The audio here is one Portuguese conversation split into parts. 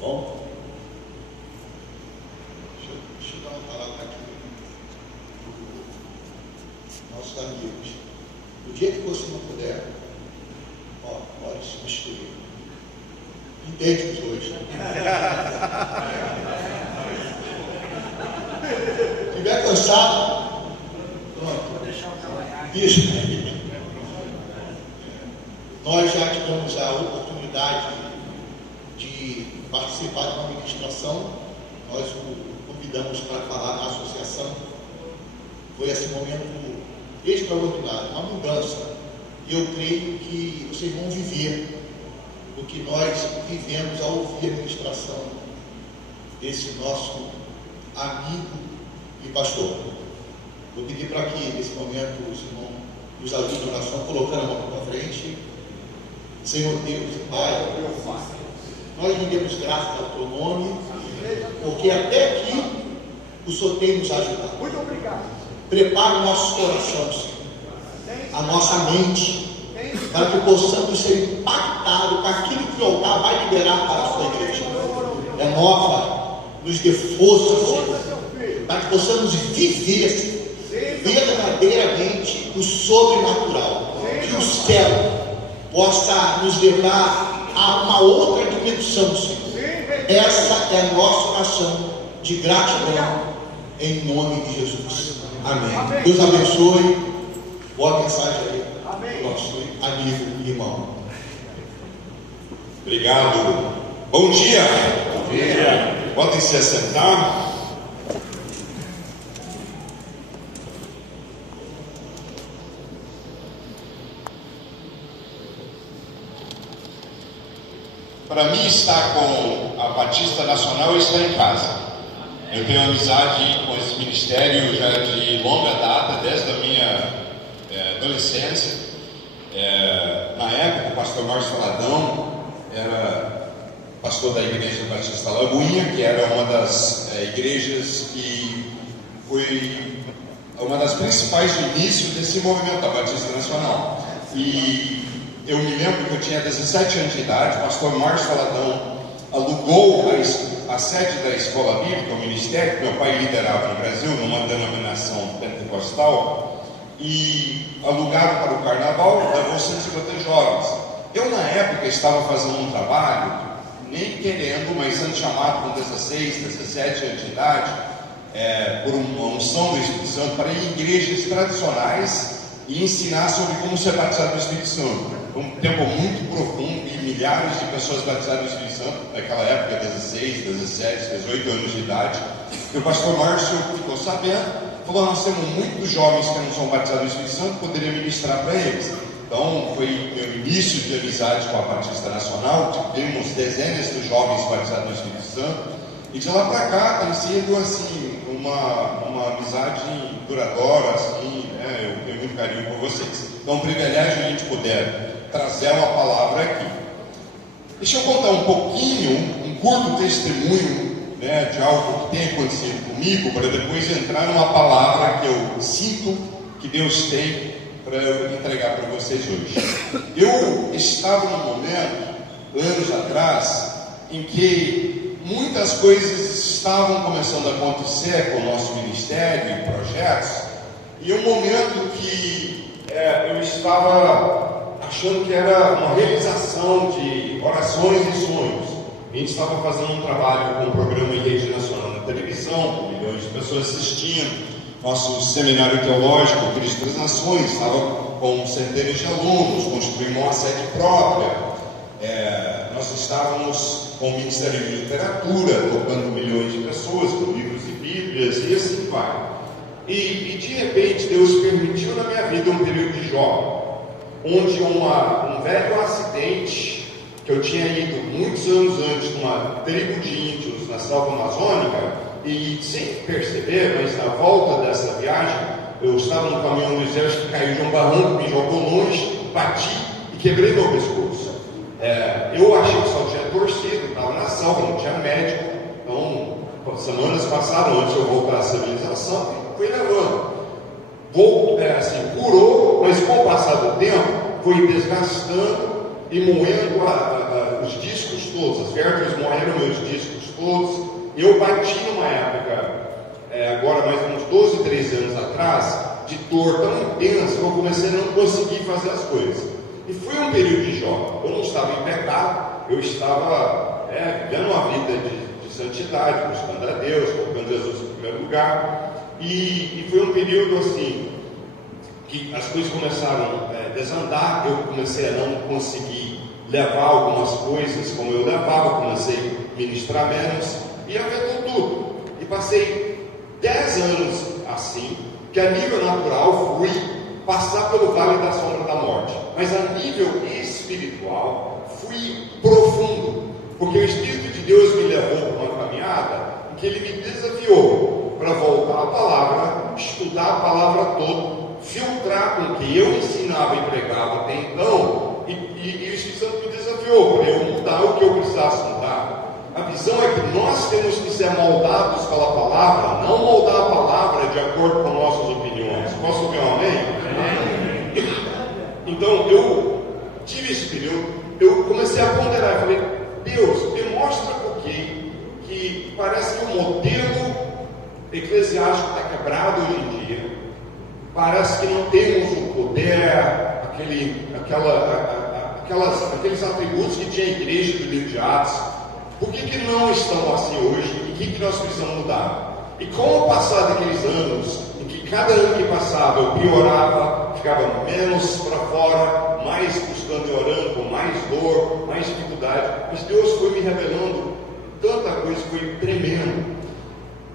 Bom? Deixa eu dar uma palavra aqui para os nossos amigos. O dia que você não puder, pode substituir. Entende os dois. Se estiver cansado, pronto. Vou deixar o trabalhar. Isso. Nós já tivemos a oportunidade de participar de uma ministração. Nós o convidamos para falar na associação. Foi esse momento extraordinário, uma mudança. E eu creio que vocês vão viver o que nós vivemos ao ouvir a ministração desse nosso amigo e pastor. Vou pedir para que nesse momento o irmão nos ajude na oração, colocando a mão para frente. Senhor Deus e Pai, nós rendemos graças ao Teu nome, porque até aqui o Senhor tem nos ajudado. Muito obrigado. Prepara o nosso coração, Senhor, a nossa mente, para que possamos ser impactados com aquilo que o altar vai liberar para a sua igreja. Renova, nos dê força, Senhor, para que possamos viver verdadeiramente o sobrenatural, que o céu possa nos levar a uma outra dimensão, Senhor. Essa é a nossa oração de gratidão, em nome de Jesus. Amém. Deus abençoe. Boa mensagem aí, nosso amigo e irmão. Obrigado. Bom dia. Bom dia. Podem se assentar. Para mim, estar com a Batista Nacional é estar em casa. Eu tenho amizade com esse ministério já de longa data, desde a minha adolescência. Na época, o pastor Márcio Valadão era pastor da Igreja Batista Lagoinha, que era uma das igrejas que foi uma das principais do início desse movimento da Batista Nacional. E eu me lembro que eu tinha 17 anos de idade, o pastor Márcio Valadão alugou a sede da escola bíblica, o ministério que meu pai liderava no Brasil, numa denominação pentecostal, e alugaram para o carnaval, levou 150 jovens. Eu, na época, estava fazendo um trabalho, nem querendo, mas sendo chamado com 16, 17 anos de idade, por uma unção do Espírito Santo, para ir em igrejas tradicionais e ensinar sobre como ser batizado no Espírito Santo. Foi um tempo muito profundo e milhares de pessoas batizadas no Espírito Santo, naquela época, 16, 17, 18 anos de idade. E o pastor Márcio ficou sabendo, falou: nós temos muitos jovens que não são batizados no Espírito Santo, poderia ministrar para eles. Então, foi meu início de amizade com a Batista Nacional, tivemos dezenas de jovens batizados no Espírito Santo, e de lá para cá tem sido assim, uma amizade duradoura, assim, né? Eu tenho muito carinho por vocês. Então, um privilégio a gente poder trazer uma palavra aqui. Deixa eu contar um pouquinho, um curto testemunho, né, de algo que tem acontecido comigo, para depois entrar numa palavra que eu sinto que Deus tem para eu entregar para vocês hoje. Eu estava num momento, anos atrás, em que muitas coisas estavam começando a acontecer com o nosso ministério e projetos, e um momento que eu estava achando que era uma realização de orações e sonhos. A gente estava fazendo um trabalho com um programa em rede nacional na televisão, com milhões de pessoas assistindo. Nosso seminário teológico, Cristo das Nações, estava com centenas de alunos, construímos uma sede própria. Nós estávamos com o Ministério de Literatura, tocando milhões de pessoas com livros e bíblias, e assim vai. E de repente Deus permitiu na minha vida um período de jovem, onde um velho acidente, que eu tinha ido muitos anos antes numa tribo de índios na selva amazônica, e sem perceber, mas na volta dessa viagem, eu estava no caminhão do exército, caiu de um barranco, me jogou longe, bati e quebrei meu pescoço. Eu achei que só tinha torcido, estava na selva, não tinha médico. Então, semanas passaram antes de eu voltar à civilização, fui levando. Curou, mas com o passar do tempo, foi desgastando e moendo os discos todos, as vértebras moeram meus discos todos. Eu bati numa época, agora mais uns 12, 13 anos atrás, de dor tão intensa que eu comecei a não conseguir fazer as coisas. E foi um período de Jó. Eu não estava em pecado, eu estava vivendo uma vida de santidade, buscando a Deus, colocando Jesus em primeiro lugar. E foi um período assim, que as coisas começaram a desandar, eu comecei a não conseguir levar algumas coisas como eu levava, comecei a ministrar menos, e afetou tudo. E passei 10 anos assim, que a nível natural fui passar pelo vale da sombra da morte, mas a nível espiritual fui profundo, porque o Espírito de Deus me levou para uma caminhada em que Ele me desafiou para voltar à palavra, estudar a palavra toda, filtrar com o que eu ensinava e pregava até então, e o Espírito Santo me desafiou para eu mudar o que eu precisasse mudar. A visão é que nós temos que ser moldados pela palavra, não moldar a palavra de acordo com nossas opiniões. Posso ouvir um amém? Amém. Então, eu tive esse período, eu comecei a ponderar, eu falei, Deus, me mostra por que parece que o modelo eclesiástico está quebrado hoje em dia, parece que não temos o poder, aqueles atributos que tinha a igreja do livro de Atos. Por que não estão assim hoje? E o que nós precisamos mudar? E com o passar daqueles anos, em que cada ano que passava eu piorava, ficava menos para fora, mais buscando e orando, com mais dor, mais dificuldade, mas Deus foi me revelando tanta coisa, foi tremendo.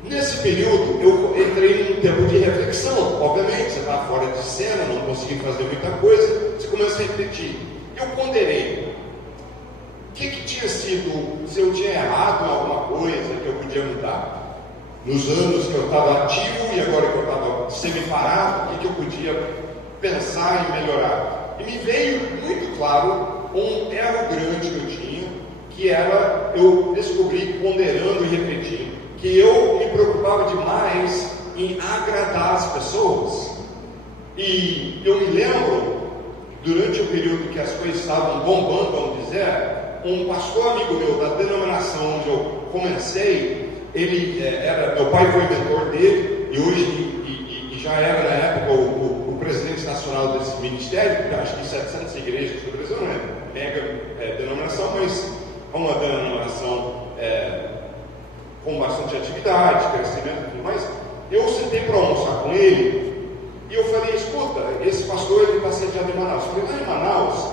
Nesse período eu entrei num tempo de reflexão. Obviamente, você está fora de cena, não consegui fazer muita coisa, você começa a refletir. Eu ponderei o que tinha sido, se eu tinha errado em alguma coisa que eu podia mudar. Nos anos que eu estava ativo e agora que eu estava semi-parado, o que eu podia pensar em melhorar. E me veio muito claro um erro grande que eu tinha, que era, eu descobri ponderando e repetindo, que eu me preocupava demais em agradar as pessoas. E eu me lembro, durante o período que as coisas estavam bombando, vamos dizer, um pastor amigo meu da denominação onde eu comecei, meu pai foi mentor dele, e hoje, e já era na época o presidente nacional desse ministério, que acho que 700 igrejas do Brasil, não é mega denominação, mas é uma denominação com bastante atividade, crescimento e tudo mais. Eu sentei para almoçar com ele e eu falei, escuta, esse pastor ele está sediado em Manaus. Eu falei, lá em Manaus,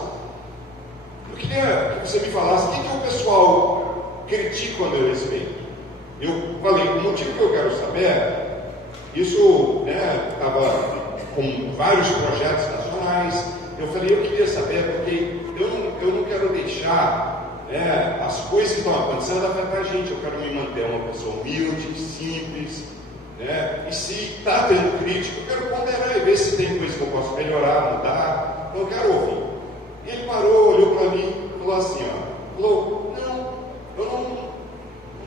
eu queria que você me falasse o que o pessoal critica a meu respeito. Eu falei, o motivo que eu quero saber, isso estava com vários projetos nacionais. Eu falei, eu queria saber, porque eu não quero deixar as coisas que estão acontecendo afetam a gente. Eu quero me manter uma pessoa humilde, simples, e se está tendo crítica, eu quero ponderar e ver se tem coisa que eu posso melhorar, mudar. Então eu quero ouvir. E ele parou, olhou para mim e falou assim, não, eu não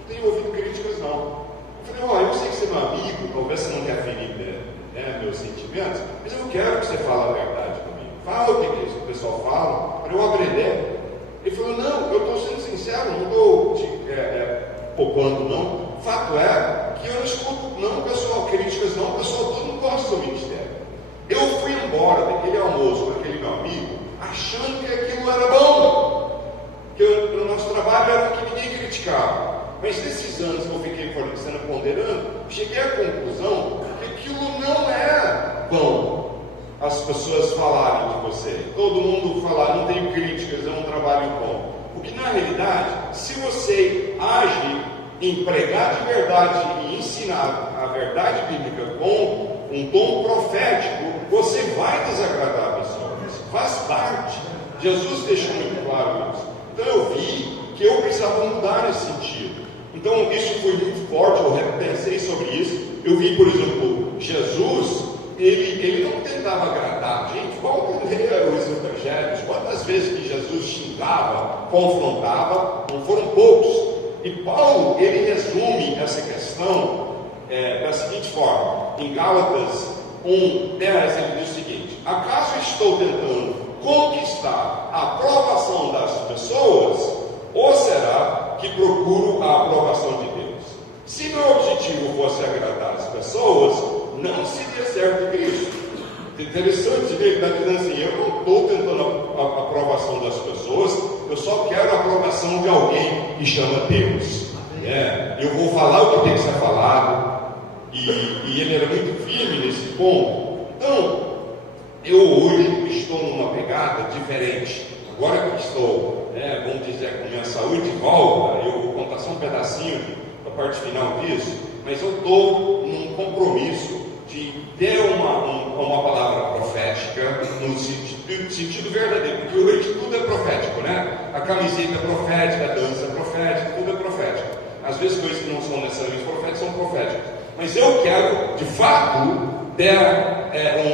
tenho ouvido críticas não. Eu falei, eu sei que você é meu amigo, talvez você não quer ferir meus sentimentos, mas eu quero que você fale a verdade comigo. Fala o que o pessoal fala, para eu aprender. Ele falou, não, eu estou sendo sincero, não estou te poupando não. Fato é que eu não escuto não pessoal críticas não, pessoal todo mundo gosta do ministério. Eu fui embora daquele almoço com aquele meu amigo, achando que aquilo era bom, que o nosso trabalho era o que ninguém criticava. Mas nesses anos que eu fiquei ponderando, cheguei à conclusão que aquilo não é bom. As pessoas falarem de você, todo mundo falar, não tenho críticas, é um trabalho bom. Porque na realidade, se você age em pregar de verdade e ensinar a verdade bíblica com um tom profético, você vai desagradar pessoas. Faz parte. Jesus deixou muito claro isso. Então eu vi que eu precisava mudar nesse sentido. Então isso foi muito forte, eu repensei sobre isso. Eu vi, por exemplo, Jesus. Ele não tentava agradar a gente. Vamos ler os evangelhos. Quantas vezes que Jesus xingava, confrontava, não foram poucos. E Paulo, ele resume essa questão da seguinte forma. Em Gálatas 1:10, ele diz o seguinte: acaso estou tentando conquistar a aprovação das pessoas? Ou será que procuro a aprovação de Deus. Se meu objetivo fosse agradar as pessoas, não seria certo Cristo. Interessante ver que está dizendo assim: eu não estou tentando a aprovação das pessoas, eu só quero a aprovação de alguém que chama Deus. Eu vou falar o que tem que ser falado, e ele era muito firme nesse ponto. Então, eu hoje estou numa pegada diferente. Agora que estou, vamos dizer, com minha saúde de volta, eu vou contar só um pedacinho da parte final disso, mas eu estou num compromisso de ter uma palavra profética no sentido verdadeiro, porque hoje tudo é profético, né? A camiseta é profética, a dança é profética, tudo é profético. Às vezes coisas que não são necessariamente proféticas são proféticas, mas eu quero, de fato, ter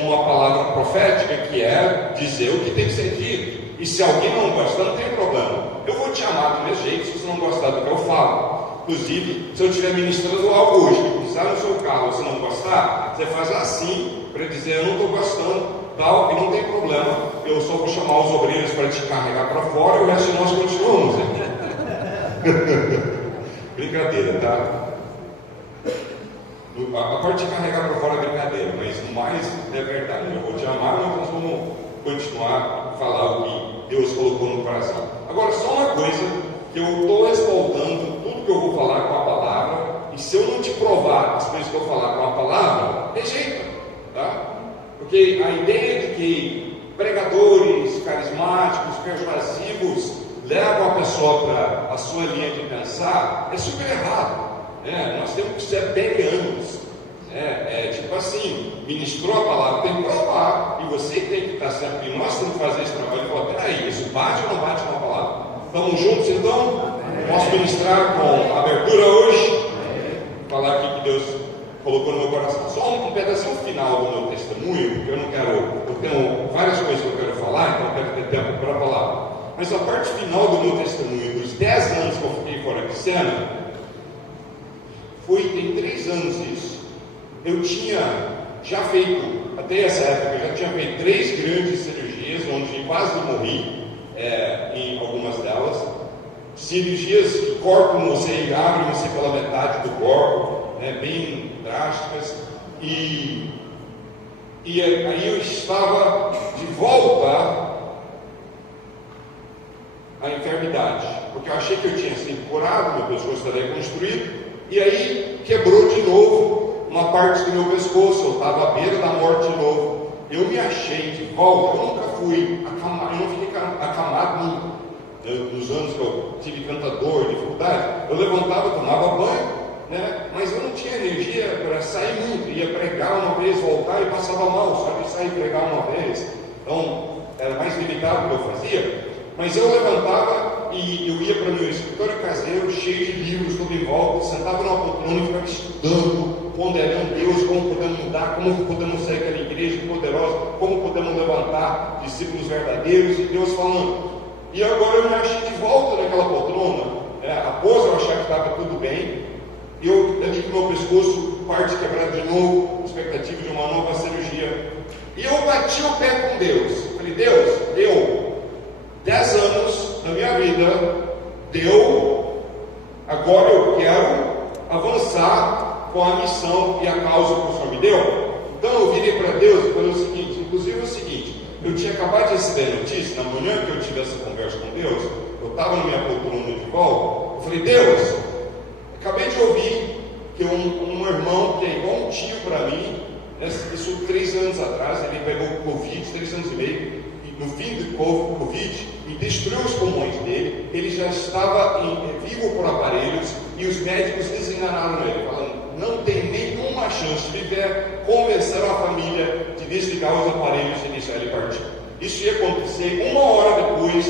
uma palavra profética, que é dizer o que tem que ser dito. E se alguém não gostar, não tem problema, eu vou te amar do meu jeito se você não gostar do que eu falo. Inclusive, se eu estiver ministrando algo hoje, que precisar no seu carro, se não gostar, você faz assim, para dizer: eu não estou gostando, tal, e não tem problema, eu só vou chamar os obreiros para te carregar para fora, e o resto nós continuamos. Brincadeira, tá? A parte de carregar para fora é brincadeira, mas o mais é verdade. Eu vou te amar, mas nós vamos continuar a falar o que Deus colocou no coração. Agora, só uma coisa, que eu estou respaldando tudo que eu vou falar com a palavra, e se eu não te provar as coisas que eu falar com a palavra, rejeita, tá? Porque a ideia de que pregadores carismáticos, persuasivos, levam a pessoa para a sua linha de pensar, é super errado. Nós temos que ser perianos. Tipo assim, ministrou a palavra, tem que provar, e você tem que estar sempre, e nós temos que fazer esse trabalho e falar: peraí, isso bate ou não bate com a palavra? Estamos juntos então? Posso ministrar com abertura hoje? Falar aqui que Deus colocou no meu coração. Só um pedacinho final do meu testemunho, porque eu tenho várias coisas que eu quero falar, então eu quero ter tempo para a palavra. Mas a parte final do meu testemunho, dos 10 anos que eu fiquei fora de cena, tem 3 anos isso. Eu tinha já feito, até essa época, eu já tinha feito 3 grandes cirurgias, onde quase morri, em algumas delas. Cirurgias que cortam você e abrem você pela metade do corpo, bem drásticas. E aí eu estava de volta à enfermidade, porque eu achei que eu tinha sido curado, meu pescoço estava reconstruído, e aí quebrou de novo uma parte do meu pescoço, eu estava à beira da morte de novo. Eu me achei de volta, eu nunca fui acamado, eu não fiquei acamado nunca. Nos anos que eu tive tanta dor, dificuldade, eu levantava, tomava banho, mas eu não tinha energia para sair muito, ia pregar uma vez, voltar e passava mal, só de sair e pregar uma vez. Então, era mais limitado o que eu fazia, mas eu levantava e eu ia para o meu escritório caseiro, cheio de livros, tudo em volta, sentava numa poltrona e ficava estudando, ponderando Deus, como podemos mudar, como podemos ser aquela igreja poderosa, como podemos levantar discípulos verdadeiros, e Deus falando. E agora eu me achei de volta naquela poltrona, após eu achar que estava tudo bem, eu vi que meu pescoço parte quebrado de novo, expectativa de uma nova cirurgia, e eu bati o pé com Deus. Falei: Deus, deu 10 anos da minha vida, deu, agora eu quero avançar com a missão e a causa que o Senhor me deu. Então eu virei para Deus e falei o seguinte, inclusive o seguinte: eu tinha acabado de receber a notícia, na manhã que eu tive essa conversa com Deus, eu estava na minha poltrona de volta, eu falei: Deus, acabei de ouvir que um irmão que é igual um tio para mim, isso 3 anos atrás, ele pegou Covid, 3 anos e meio, e no fim do Covid, e destruiu os pulmões dele, ele já estava vivo por aparelhos, e os médicos desenganaram ele, falando: não tem nenhuma chance de viver, convenceram a família de desligar os aparelhos e deixar ele partir. Isso ia acontecer 1 hora depois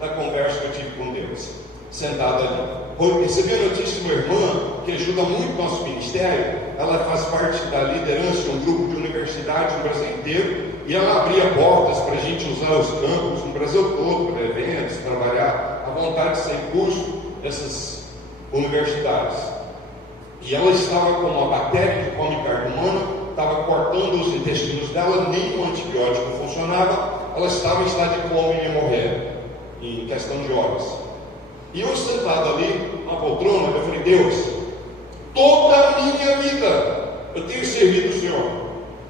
da conversa que eu tive com Deus, sentado ali. Eu recebi a notícia de uma irmã que ajuda muito o nosso ministério. Ela faz parte da liderança de um grupo de universidades no Brasil inteiro, e ela abria portas para a gente usar os campos no Brasil todo, para eventos, trabalhar à vontade sem custo nessas universidades. E ela estava com uma bactéria que come carne humana, estava cortando os intestinos dela, nenhum antibiótico funcionava, ela estava em estado de coma e ia morrer em questão de horas. E eu sentado ali, numa poltrona, eu falei: Deus, toda a minha vida eu tenho servido o Senhor,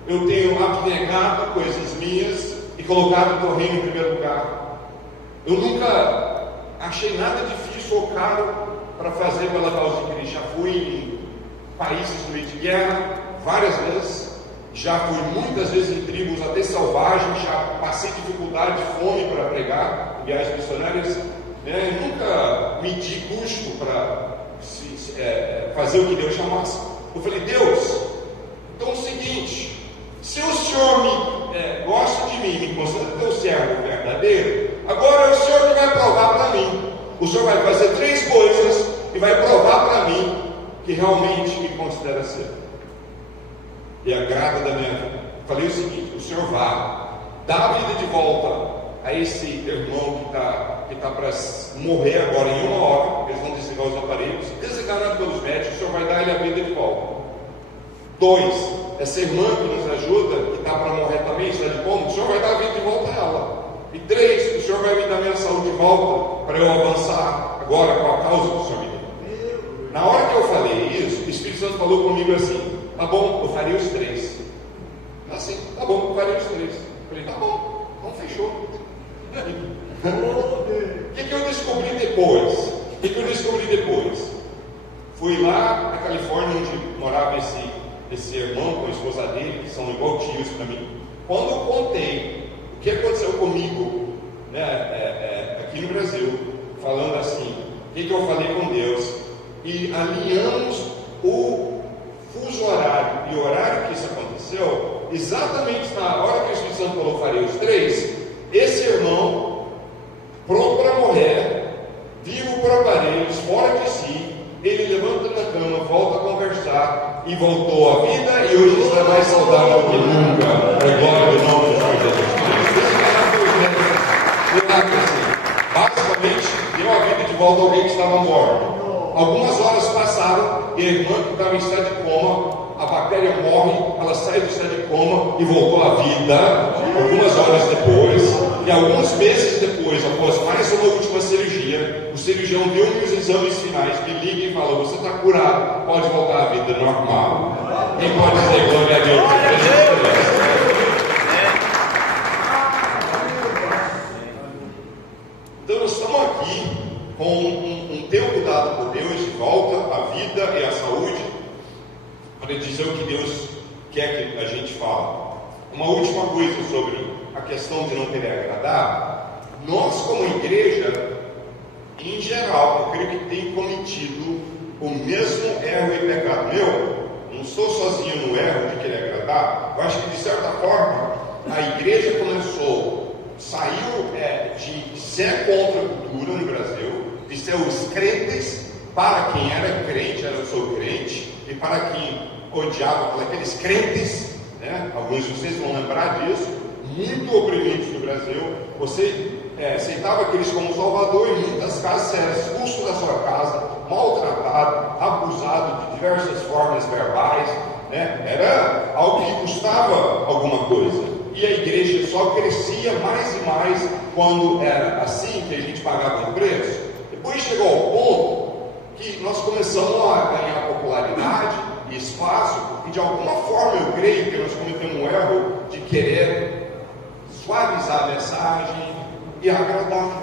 eu tenho abnegado coisas minhas e colocado o teu reino em primeiro lugar. Eu nunca achei nada difícil ou caro para fazer pela causa de Cristo. Já fui em países no meio de guerra várias vezes, já fui muitas vezes em tribos até selvagens, já passei dificuldade, fome para pregar em viagens missionárias, nunca medi custo para fazer o que Deus chamasse. Eu falei: Deus, então é o seguinte, se o Senhor gosta de mim, me considera teu servo verdadeiro, agora é o Senhor que vai provar para mim. O Senhor vai fazer 3 coisas e vai provar para mim que realmente me considera servo e agrada da minha vida. Falei o seguinte: o Senhor vai dar a vida de volta a esse irmão que está para morrer agora em 1 hora, eles vão desligar os aparelhos, desenganado pelos médicos, o Senhor vai dar ele a vida de volta. 2, essa irmã que nos ajuda, que está para morrer também, está de coma, o Senhor vai dar a vida de volta a ela. E 3, o Senhor vai me dar minha saúde de volta para eu avançar agora com a causa do Senhor me deu. Na hora que eu falei isso, o Espírito Santo falou comigo assim: tá bom, eu farei os 3. Assim, tá bom, eu farei os 3. Eu falei: tá bom, então fechou. O que eu descobri depois? Fui lá na Califórnia, onde morava esse irmão com a esposa dele, que são igual tios para mim. Quando eu contei o que aconteceu comigo, aqui no Brasil, falando assim, o que eu falei com Deus, e alinhamos o fuso horário e o horário que isso aconteceu, exatamente na hora que o Espírito Santo falou: farei os 3, esse irmão, pronto para morrer, vivo por aparelhos, fora de si, ele levanta da cama, volta a conversar e voltou à vida, e hoje está mais saudável que nunca, para a glória do nome de Jesus Cristo. Basicamente, deu a vida de volta a alguém que estava morto. Algumas horas passaram e a irmã que estava em estado de coma, a bactéria morre, ela sai do estado de coma e voltou à vida algumas horas depois. E alguns meses depois, após mais uma última cirurgia, o cirurgião deu-me os exames finais, me liga e fala: você está curado, pode voltar à vida normal. Quem pode dizer glória a Deus? Então nós estamos aqui com um tempo dado por Deus de volta à vida e à saúde, para dizer o que Deus quer que a gente fale. Uma última coisa sobre a questão de não querer agradar. Nós, como igreja, em geral, eu creio que tem cometido o mesmo erro e pecado. Eu não estou sozinho no erro de querer agradar. Eu acho que, de certa forma, a igreja saiu de ser contra a cultura no Brasil, de ser os crentes para quem era crente, era o seu crente, e para quem odiava aqueles crentes, alguns de vocês vão lembrar disso, muito oprimidos no Brasil. Você aceitava aqueles como Salvador, e em muitas casas você era expulso da sua casa, maltratado, abusado de diversas formas verbais, era algo que custava alguma coisa, e a igreja só crescia mais e mais quando era assim que a gente pagava o preço. Depois chegou ao ponto que nós começamos a ganhar popularidade e espaço, e de alguma forma eu creio que nós cometemos um erro de querer suavizar a mensagem e agradar.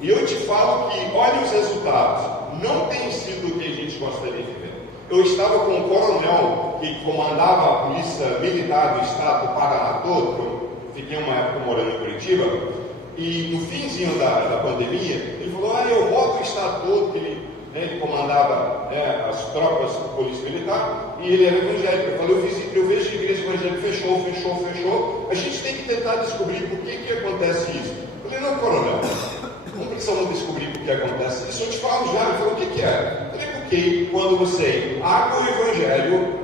E eu te falo que, olha os resultados, não tem sido o que a gente gostaria de ver. Eu estava com um coronel que comandava a polícia militar do estado do Paraná todo, eu fiquei uma época morando em Curitiba, e no finzinho da pandemia, ele falou: eu rodo o estado todo, que ele comandava as tropas da polícia militar, e ele era evangélico. Eu falei: eu vejo que a igreja evangélica fechou. A gente tem que tentar descobrir por que acontece isso. Eu falei: não, coronel, não precisamos descobrir por que acontece isso. Eu te falo já. Ele falou: o que é? Eu falei: porque quando você abre o evangelho,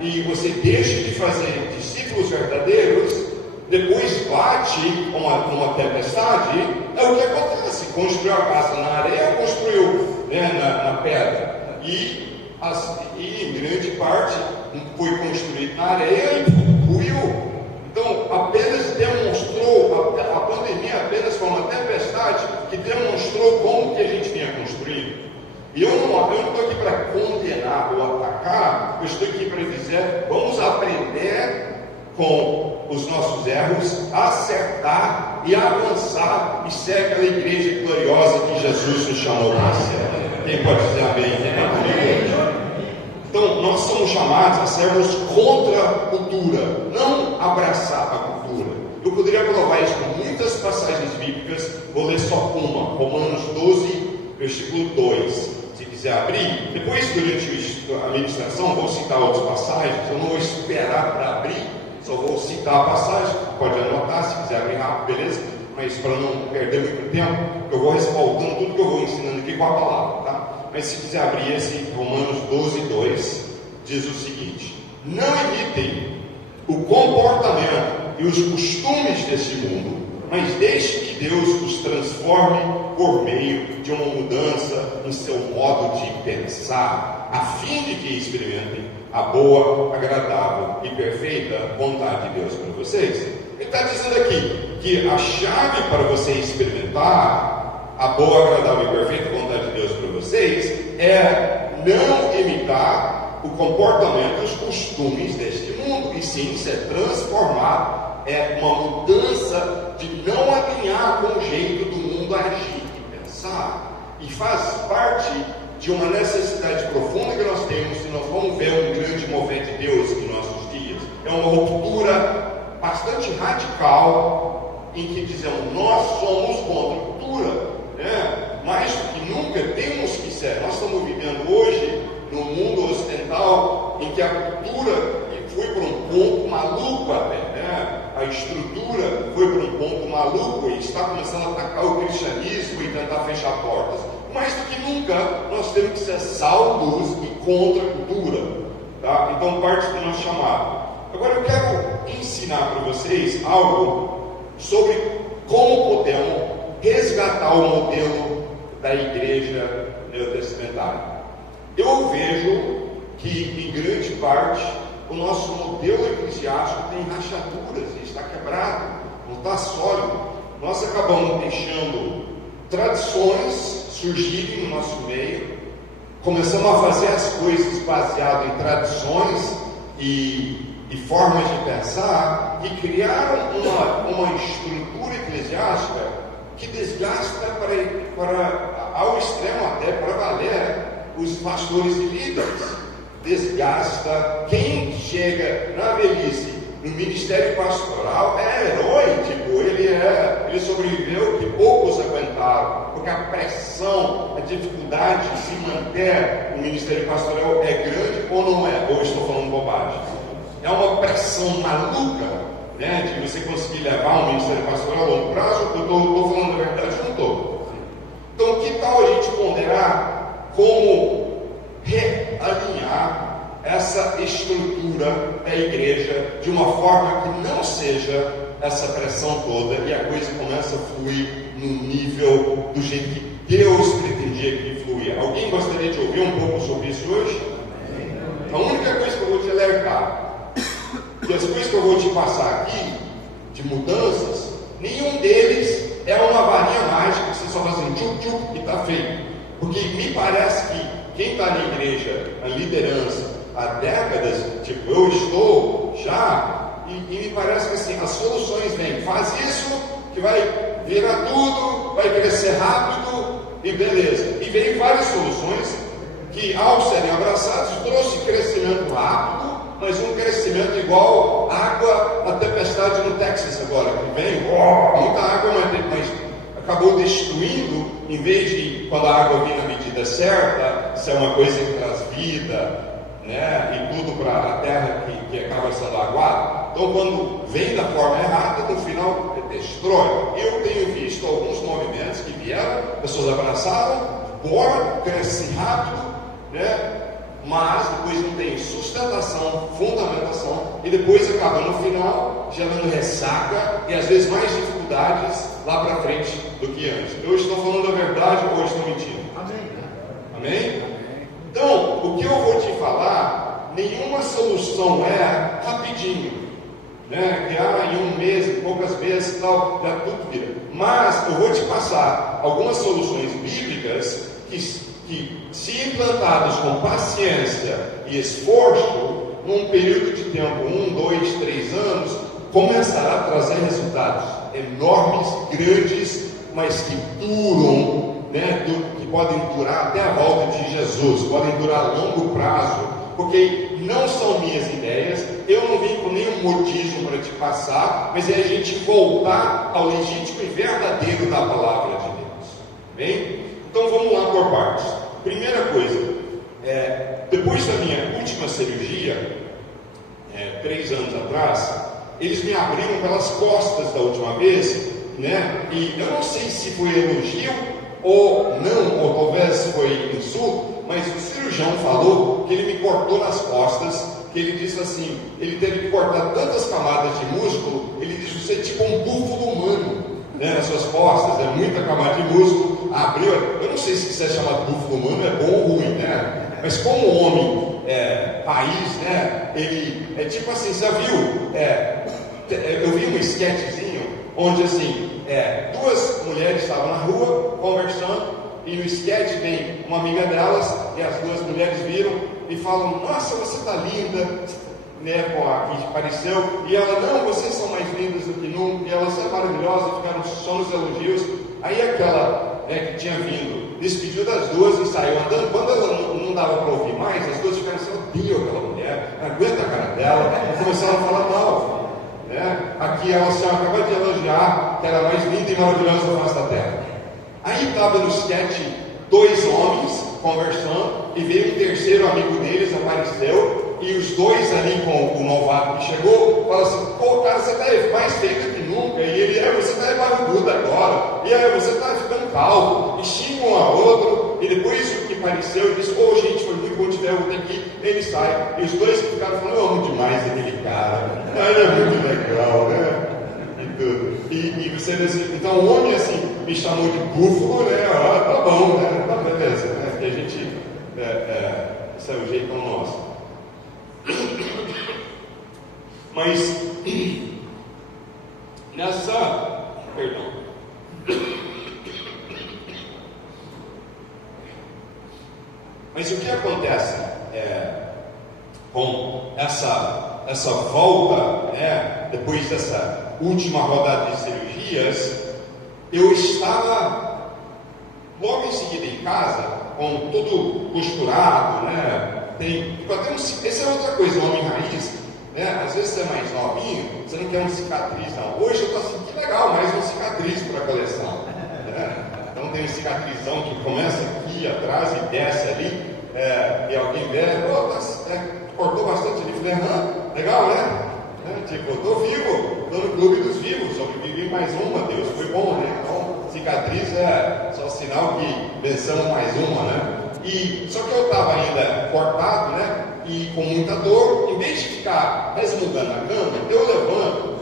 e você deixa de fazer discípulos verdadeiros, depois bate uma tempestade, é o que acontece. Construiu a casa na areia, construiu na pedra, e em grande parte foi construído na areia e fluiu. Então apenas demonstrou, a pandemia apenas foi uma tempestade que demonstrou como que a gente vinha construindo. E eu não estou aqui para condenar ou atacar, eu estou aqui para dizer, vamos aprender com os nossos erros, acertar e avançar e ser aquela igreja gloriosa que Jesus nos chamou para ser. Quem pode dizer amém? Então, nós somos chamados a sermos contra a cultura, não abraçar a cultura. Eu poderia provar isso com muitas passagens bíblicas, vou ler só uma, Romanos 12, versículo 2. Se quiser abrir, depois durante a ministração vou citar outras passagens, eu não vou esperar para abrir, só vou citar a passagem, pode anotar, se quiser abrir rápido, beleza? Mas para não perder muito tempo, eu vou respaldando tudo que eu vou ensinando aqui com a palavra, tá? Mas se quiser abrir esse Romanos 12, 2, diz o seguinte: não imitem o comportamento e os costumes desse mundo, mas deixe que Deus os transforme por meio de uma mudança em seu modo de pensar, a fim de que experimentem a boa, agradável e perfeita vontade de Deus para vocês. Ele está dizendo aqui que a chave para você experimentar a boa, agradável e perfeita vontade de Deus para vocês é não imitar o comportamento e os costumes deste mundo, e sim ser transformado. É uma mudança de não alinhar com o jeito do mundo agir e pensar, e faz parte de uma necessidade profunda que nós temos, e nós vamos ver um grande mover de Deus em nossos dias. É uma ruptura bastante radical, em que dizemos, nós somos contra a cultura, né? Mais do que nunca temos que ser. Nós estamos vivendo hoje no mundo ocidental, em que a cultura foi para um ponto maluco até, né? A estrutura foi para um ponto maluco e está começando a atacar o cristianismo e tentar fechar portas. Mais do que nunca, nós temos que ser salvos e contra a cultura, tá? Então, parte do nosso chamado. Agora, eu quero ensinar para vocês algo sobre como podemos resgatar o modelo da igreja neotestamentária. Eu vejo que, em grande parte, o nosso modelo eclesiástico tem rachaduras, está quebrado, não está sólido. Nós acabamos deixando tradições surgirem no nosso meio, começamos a fazer as coisas baseado em tradições e formas de pensar, e criaram uma estrutura eclesiástica que desgasta ao extremo até para valer os pastores e líderes. Desgasta. Quem chega na velhice no ministério pastoral é herói, tipo, ele sobreviveu que poucos aguentaram, porque a pressão, a dificuldade de se manter no ministério pastoral é grande ou não é? Ou estou falando bobagem? É uma pressão maluca, né, de você conseguir levar um ministério pastoral a longo prazo. Eu estou falando a verdade, eu não estou. Então, que tal a gente ponderar como realinhar essa estrutura da igreja de uma forma que não seja essa pressão toda e a coisa começa a fluir no nível do jeito que Deus pretendia que fluía? Alguém gostaria de ouvir um pouco sobre isso hoje? A única coisa que eu vou te alertar, que as coisas que eu vou te passar aqui, de mudanças, nenhum deles é uma varinha mágica que você só faz um tchup-tchup e está feito. Porque me parece que quem está na igreja, a liderança, há décadas, tipo, eu estou já, e me parece que assim, as soluções vêm, faz isso, que vai virar tudo, vai crescer rápido, e beleza. E vem várias soluções que, ao serem abraçadas, trouxe crescimento rápido, mas um crescimento igual água na tempestade no Texas agora, que vem, muita água, mas acabou destruindo, em vez de, quando a água vem na medida certa, ser uma coisa que traz vida, né, e tudo para a terra que acaba sendo aguada. Então, quando vem da forma errada, no final destrói. Eu tenho visto alguns movimentos que vieram, pessoas abraçaram, bora, crescem rápido, né, mas depois não tem sustentação, fundamentação, e depois acaba no final gerando ressaca e às vezes mais dificuldades lá para frente do que antes. Eu estou falando a verdade ou eu estou mentindo? Amém? Amém? Então, o que eu vou te falar, nenhuma solução é rapidinho, né? Que em um mês, em poucas vezes, tal, já tudo vira. Mas eu vou te passar algumas soluções bíblicas que que, se implantados com paciência e esforço, num período de tempo, 1, 2, 3 anos, começará a trazer resultados enormes, grandes, mas que duram, né, que podem durar até a volta de Jesus, podem durar a longo prazo, porque não são minhas ideias, eu não vim com nenhum modismo para te passar, mas é a gente voltar ao legítimo e verdadeiro da palavra de Deus. Bem? Então vamos lá por partes. Primeira coisa, depois da minha última cirurgia, 3 anos atrás, eles me abriram pelas costas da última vez, né? E eu não sei se foi elogio ou não, ou talvez foi insulto, mas o cirurgião falou que ele me cortou nas costas, que ele disse assim, ele teve que cortar tantas camadas de músculo, ele disse, você é tipo um búfalo humano, né, nas suas costas, é muita camada de músculo, abriu, eu não sei se isso é chamado búfalo humano, é bom ou ruim, né, mas como o homem raiz, né, ele é tipo assim, você viu, eu vi um sketchzinho, onde assim, 2 mulheres estavam na rua, conversando, e no sketch vem uma amiga delas, e as 2 mulheres viram e falam, nossa, você está linda, né, com a que apareceu, e ela, não, vocês são mais lindas do que nunca, e elas são maravilhosas, ficaram só nos elogios. Aí aquela, que tinha vindo, despediu das 2 e saiu andando. Quando ela não dava para ouvir mais, as 2 ficaram assim, odeio aquela mulher, não aguenta a cara dela, e começaram a falar mal, né? Aqui ela acabou de elogiar que ela é mais linda e maravilhosa da face da terra. Aí estava no sketch 2 homens conversando, e veio um terceiro amigo deles, apareceu, e os 2 ali com o novato que chegou, falaram assim, pô, cara, você está mais feio do que nunca, e ele, você está barrigudo agora, e aí você está ficando calvo, e xingam um a outro, e depois o que apareceu, disse, pô, gente, foi muito bom te ver, eu vou ter que ir, ele sai, e os 2 que ficaram falando, eu amo demais aquele cara, ele é muito legal, né? E você disse, então o homem assim me chamou de búfalo, né? Tá bom, né? Tá beleza, né? Porque a gente esse é o jeito nosso. Mas perdão. Mas o que acontece com essa volta, né? Depois dessa última rodada de cirurgias, eu estava logo em seguida em casa, com tudo costurado, né? Essa é outra coisa, o homem raiz, né? Às vezes você é mais novinho, você não quer uma cicatriz, não. Hoje eu estou assim, que legal, mais uma cicatriz para a coleção, né? Então tem um cicatrizão que começa aqui atrás e desce ali, e alguém vê, cortou bastante ali, falei, legal, né? Tipo, eu estou vivo, estou no clube dos vivos, sobrevivi mais uma, Deus foi bom, né? Então, cicatriz é só sinal que vencemos mais uma, né? Só que eu estava ainda cortado, né? E com muita dor, em vez de ficar resmungando na cama, eu levanto,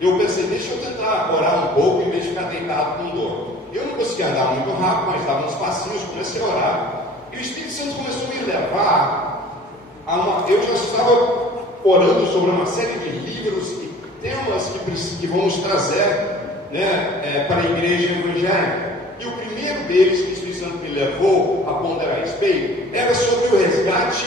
eu pensei, deixa eu tentar orar um pouco, em vez de ficar deitado com dor. Eu não conseguia andar muito rápido, mas dava uns passinhos, comecei a orar, e o Espírito Santo começou a me levar eu já estava orando sobre uma série de livros e temas que vão nos trazer, né, para a igreja evangélica. E o primeiro deles que o Espírito Santo me levou a ponderar a respeito era sobre o resgate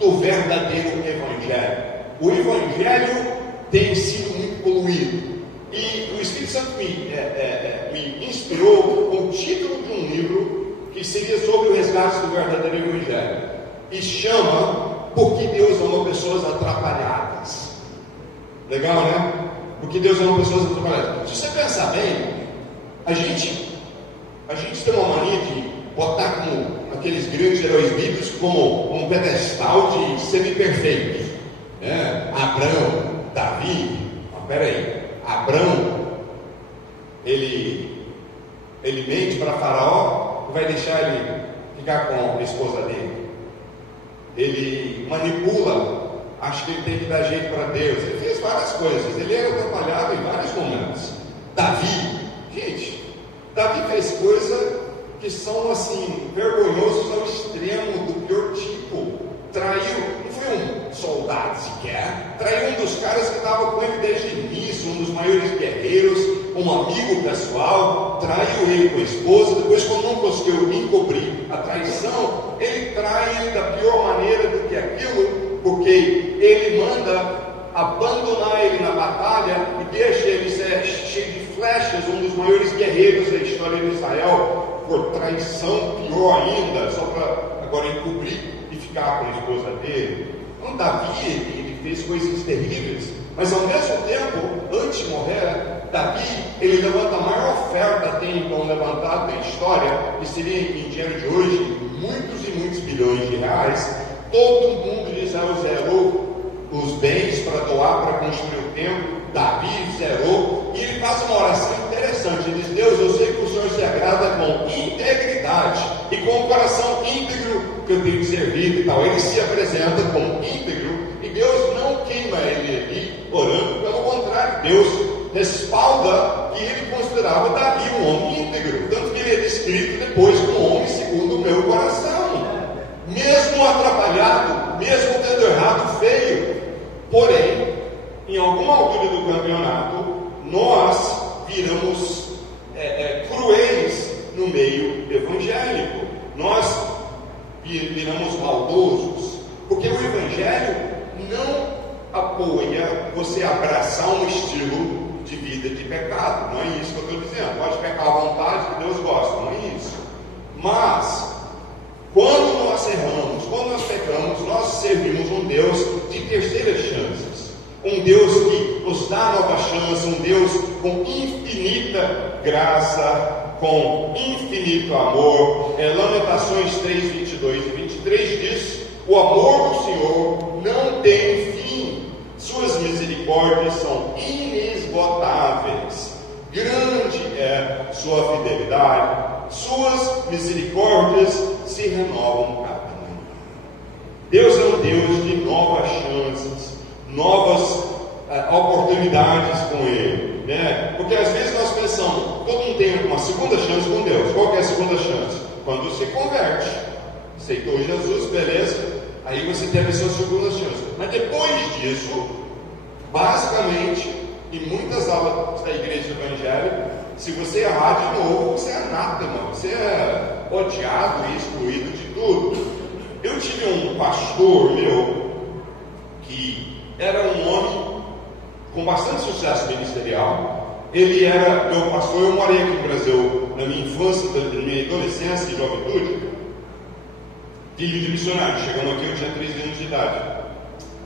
do verdadeiro evangelho. O evangelho tem sido muito poluído. E o Espírito Santo me inspirou com o título de um livro que seria sobre o resgate do verdadeiro evangelho. E chama Porque Deus ama pessoas atrapalhadas. Legal, né? Porque Deus ama pessoas atrapalhadas. Se você pensar bem, a gente tem uma mania de botar como aqueles grandes heróis bíblicos como um pedestal de semi-perfeitos, né? Abraão, Davi. Abraão, ele mente para Faraó e vai deixar ele ficar com a esposa dele. Ele manipula, acha que ele tem que dar jeito para Deus. Ele fez várias coisas, ele era atrapalhado em vários momentos. Davi fez coisas que são assim, vergonhosas ao extremo, do pior tipo. Traiu, não foi um soldado sequer, traiu um dos caras que estava com ele desde o início, um dos maiores guerreiros, um amigo pessoal, traiu ele com a esposa, depois quando não busca eu encobrir a traição, ele trai ele da pior maneira do que aquilo, porque ele manda abandonar ele na batalha e deixa ele ser cheio de flechas, um dos maiores guerreiros da história de Israel, por traição, pior ainda, só para agora encobrir e ficar com a esposa dele. Então Davi, ele fez coisas terríveis, mas ao mesmo tempo, antes de morrer, Davi, ele levanta a maior oferta até então levantada na história, que seria em dinheiro de hoje, muitos e muitos bilhões de reais. Todo mundo de Israel zerou os bens para doar, para construir o templo. Davi zerou, e ele faz uma oração interessante. Ele diz: Deus, eu sei que o Senhor se agrada com integridade e com o coração íntegro que eu tenho servido e tal. Ele se apresenta como íntegro, e Deus não queima ele ali orando, pelo contrário, Deus respalda que ele considerava Davi um homem íntegro, tanto que ele é descrito depois como um homem segundo o meu coração, mesmo atrapalhado, mesmo tendo errado feio. Porém, em alguma altura do campeonato, nós viramos cruéis no meio evangélico, nós viramos maldosos, porque o evangelho não apoia você abraçar um estilo de vida de pecado. Não é isso que eu estou dizendo. Pode pecar à vontade, que Deus gosta, não é isso. Mas quando nós erramos, quando nós pecamos, nós servimos um Deus de terceiras chances, um Deus que nos dá nova chance, um Deus com infinita graça, com infinito amor. Lamentações 3, 22 e 23 diz: o amor do Senhor não tem fim, suas misericórdias são inesgotáveis, grande é sua fidelidade, suas misericórdias se renovam cada manhã. Deus é um Deus de novas chances, novas oportunidades com Ele, né? Porque às vezes nós pensamos, todo mundo tem uma segunda chance com Deus. Qual que é a segunda chance? Quando se converte, aceitou Jesus, beleza, aí você teve a sua segunda chance. Mas depois disso, basicamente, em muitas aulas da igreja evangélica, se você errar de novo, você é anátema, você é odiado e excluído de tudo. Eu tive um pastor meu que era um homem com bastante sucesso ministerial. Ele era meu pastor. Eu morei aqui no Brasil na minha infância, na minha adolescência e juventude, filho de missionário. Chegamos aqui, eu tinha 13 anos de idade.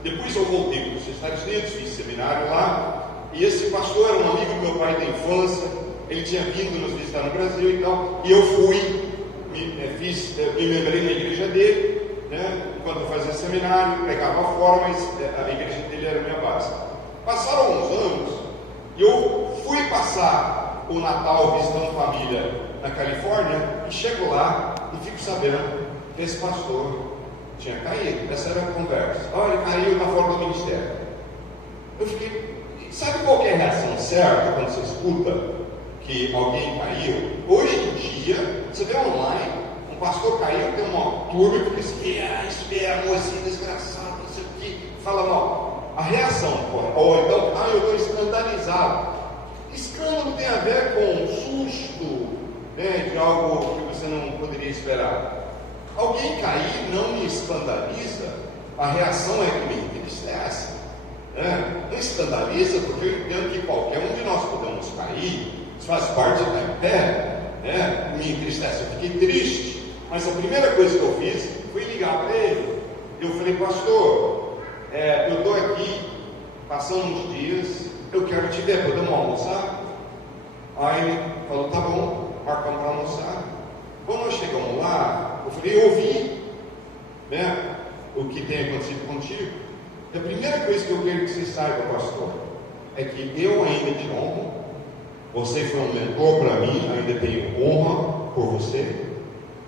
Depois eu voltei para os Estados Unidos, fiz seminário lá, e esse pastor era um amigo do meu pai da infância. Ele tinha vindo nos visitar no Brasil e tal, e eu fui, me lembrei na igreja dele, né? Enquanto eu fazia seminário, pregava fora, mas a igreja dele era a minha base. Passaram alguns anos, e eu fui passar o Natal visitando família na Califórnia, e chego lá e fico sabendo que esse pastor tinha caído. Essa era a conversa. Olha, ele caiu, está fora do ministério. Eu fiquei, sabe qual é a reação certa quando você escuta que alguém caiu? Hoje em dia, você vê online, um pastor caiu, tem uma turma que fica assim, isso é amorzinho desgraçado, não sei o que, fala mal. A reação, ou então, eu estou escandalizado. Escândalo tem a ver com um susto, né, de algo que você não poderia esperar. Alguém cair não me escandaliza, a reação é que me entristece. Não escandaliza, porque eu entendo que qualquer um de nós podemos cair, isso faz parte de estar em pé, me entristece, eu fiquei triste. Mas a primeira coisa que eu fiz foi ligar para ele. Eu falei: pastor, eu estou aqui passando uns dias, eu quero te ver, podemos almoçar? Aí ele falou: tá bom, marcamos para almoçar. Quando nós chegamos lá, eu falei: eu ouvi, né, o que tem acontecido contigo. A primeira coisa que eu quero que você saiba, pastor, é que eu ainda te honro. Você foi um mentor para mim, ainda tenho honra por você.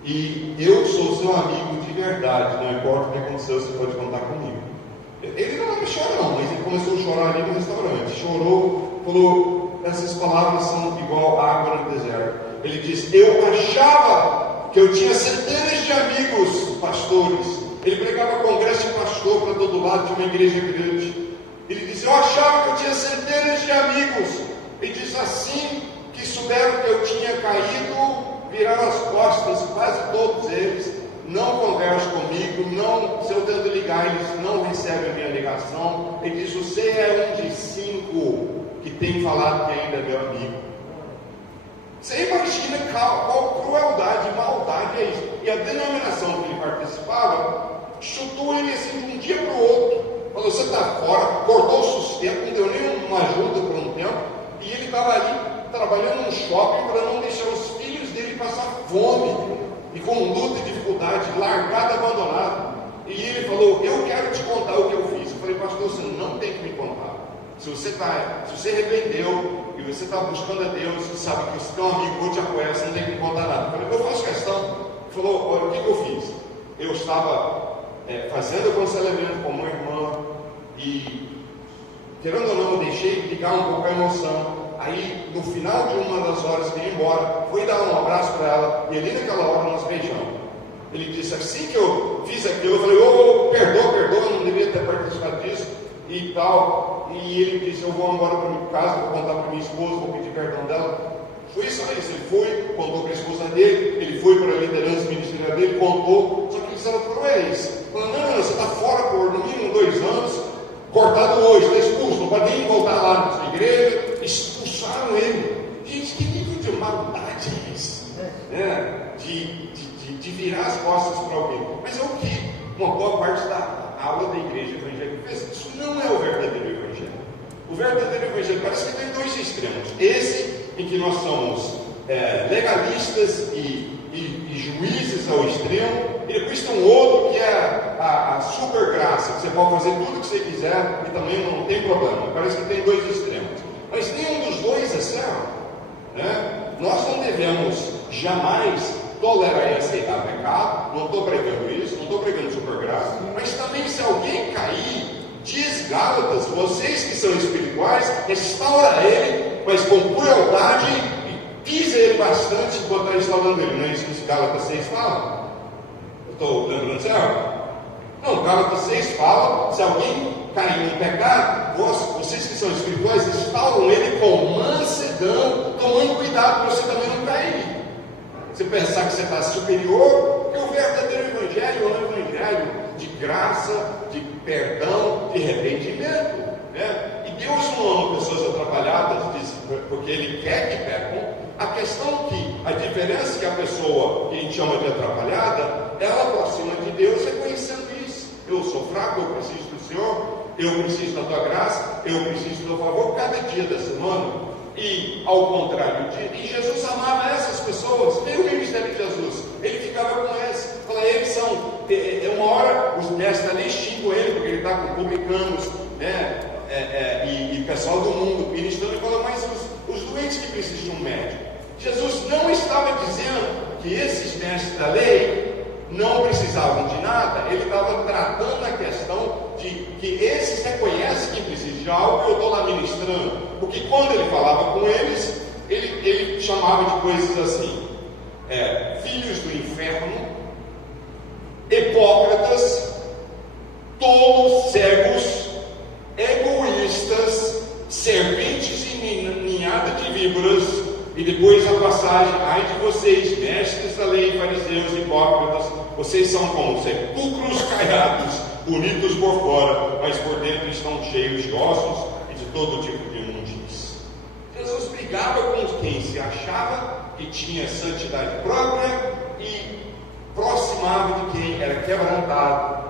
E eu sou seu amigo de verdade, não importa o que aconteceu, você pode contar comigo. Ele não me chorou, não, mas ele começou a chorar ali no restaurante. Chorou, falou: essas palavras são igual água no deserto. Ele disse: eu achava que eu tinha centenas de amigos pastores. Ele pregava congresso de pastor para todo lado, de uma igreja grande. Ele disse: eu achava que eu tinha centenas de amigos. Ele disse: assim que souberam que eu tinha caído, viraram as costas, quase todos eles, não conversam comigo, se eu tento ligar, eles não recebem a minha ligação. Ele diz: você é um de 5 que tem falado que ainda é meu amigo. Você imagina qual crueldade e maldade é isso. E a denominação que ele participava chutou ele assim de um dia para o outro. Falou: você está fora, cortou o sustento, não deu nenhuma ajuda por um tempo. E ele estava ali trabalhando num shopping para não deixar os filhos dele passar fome. E com luta e dificuldade, largado, abandonado. E ele falou: eu quero te contar o que eu fiz. Eu falei: pastor, você não tem que me contar. Se você arrependeu e você está buscando a Deus, você sabe que o seu amigo vou te apoiar, você não tem que me contar nada. Eu falei: eu faço questão. Ele falou: olha, o que eu fiz? Eu estava fazendo aconselhamento com uma irmã e, querendo ou não, eu deixei ligar um pouco a emoção. Aí, no final de uma das horas que ia embora, fui dar um abraço para ela, e ali naquela hora nós beijamos. Ele disse: assim que eu fiz aquilo, eu falei: perdoa, não devia ter participado disso e tal. E ele disse: eu vou embora para minha casa, vou contar para minha esposa, vou pedir perdão dela. Foi só isso. Ele foi, contou para a esposa dele, ele foi para a liderança ministerial dele, contou. Só que eles eram cruéis. Falando: não, você está fora por no mínimo 2 anos, cortado hoje, está expulso, não pode nem voltar lá na sua igreja. Expulsaram ele. Gente, que nível de maldade é isso? De virar as costas para alguém. Mas é o que uma boa parte da aula da igreja evangélica fez. Isso não é o verdadeiro evangelho. O verdadeiro evangelho parece que tem 2 extremos. Esse em que nós somos legalistas e juízes ao extremo, e depois tem um outro que é a super graça, que você pode fazer tudo o que você quiser e também não tem problema. Parece que tem 2 extremos. Mas nenhum dos 2 é certo. Nós não devemos jamais tolerar e aceitar pecado. Não estou pregando isso, não estou pregando super graça. Mas também, se alguém cair, diz Gálatas: vocês que são espirituais, restaura ele, mas com crueldade, e pisa ele bastante enquanto está instalando ele. Não é isso que Gálatas 6 fala? Eu estou lembrando certo? Não, Gálatas 6 fala: se alguém cair em pecado, vocês que são espirituais, instauram ele com mansidão, tomando cuidado para você também não cair. Você pensar que você está superior, porque o verdadeiro evangelho é um evangelho de graça, de perdão, de arrependimento. E Deus não ama pessoas atrapalhadas, porque Ele quer que pecam. A questão é que a diferença é que a pessoa que a gente chama de atrapalhada, ela aproxima de Deus reconhecendo isso. Eu sou fraco, eu preciso do Senhor, eu preciso da tua graça, eu preciso do teu favor cada dia da semana. E ao contrário, e Jesus amava essas pessoas. Veio o ministério de Jesus, ele ficava com eles, falava: eles são, uma hora os mestres ali xingam ele, porque ele está com publicanos, e pessoal do mundo ministrando, e fala: mas os doentes que precisam de um médico. Jesus não estava dizendo que esses mestres da lei não precisavam de nada. Ele estava tratando a questão de que esses reconhecem que precisam de algo, e eu estou lá ministrando. Porque quando ele falava com eles, ele chamava de coisas assim: filhos do inferno, hipócritas, tolos, cegos, egoístas, serpentes e ninhada de víboras. E depois a passagem: ai de vocês, mestres da lei, fariseus, hipócritas, vocês são como sepulcros caiados, bonitos por fora, mas por dentro estão cheios de ossos e de todo tipo de imundície. Jesus brigava com quem se achava que tinha santidade própria e aproximava de quem era quebrantado,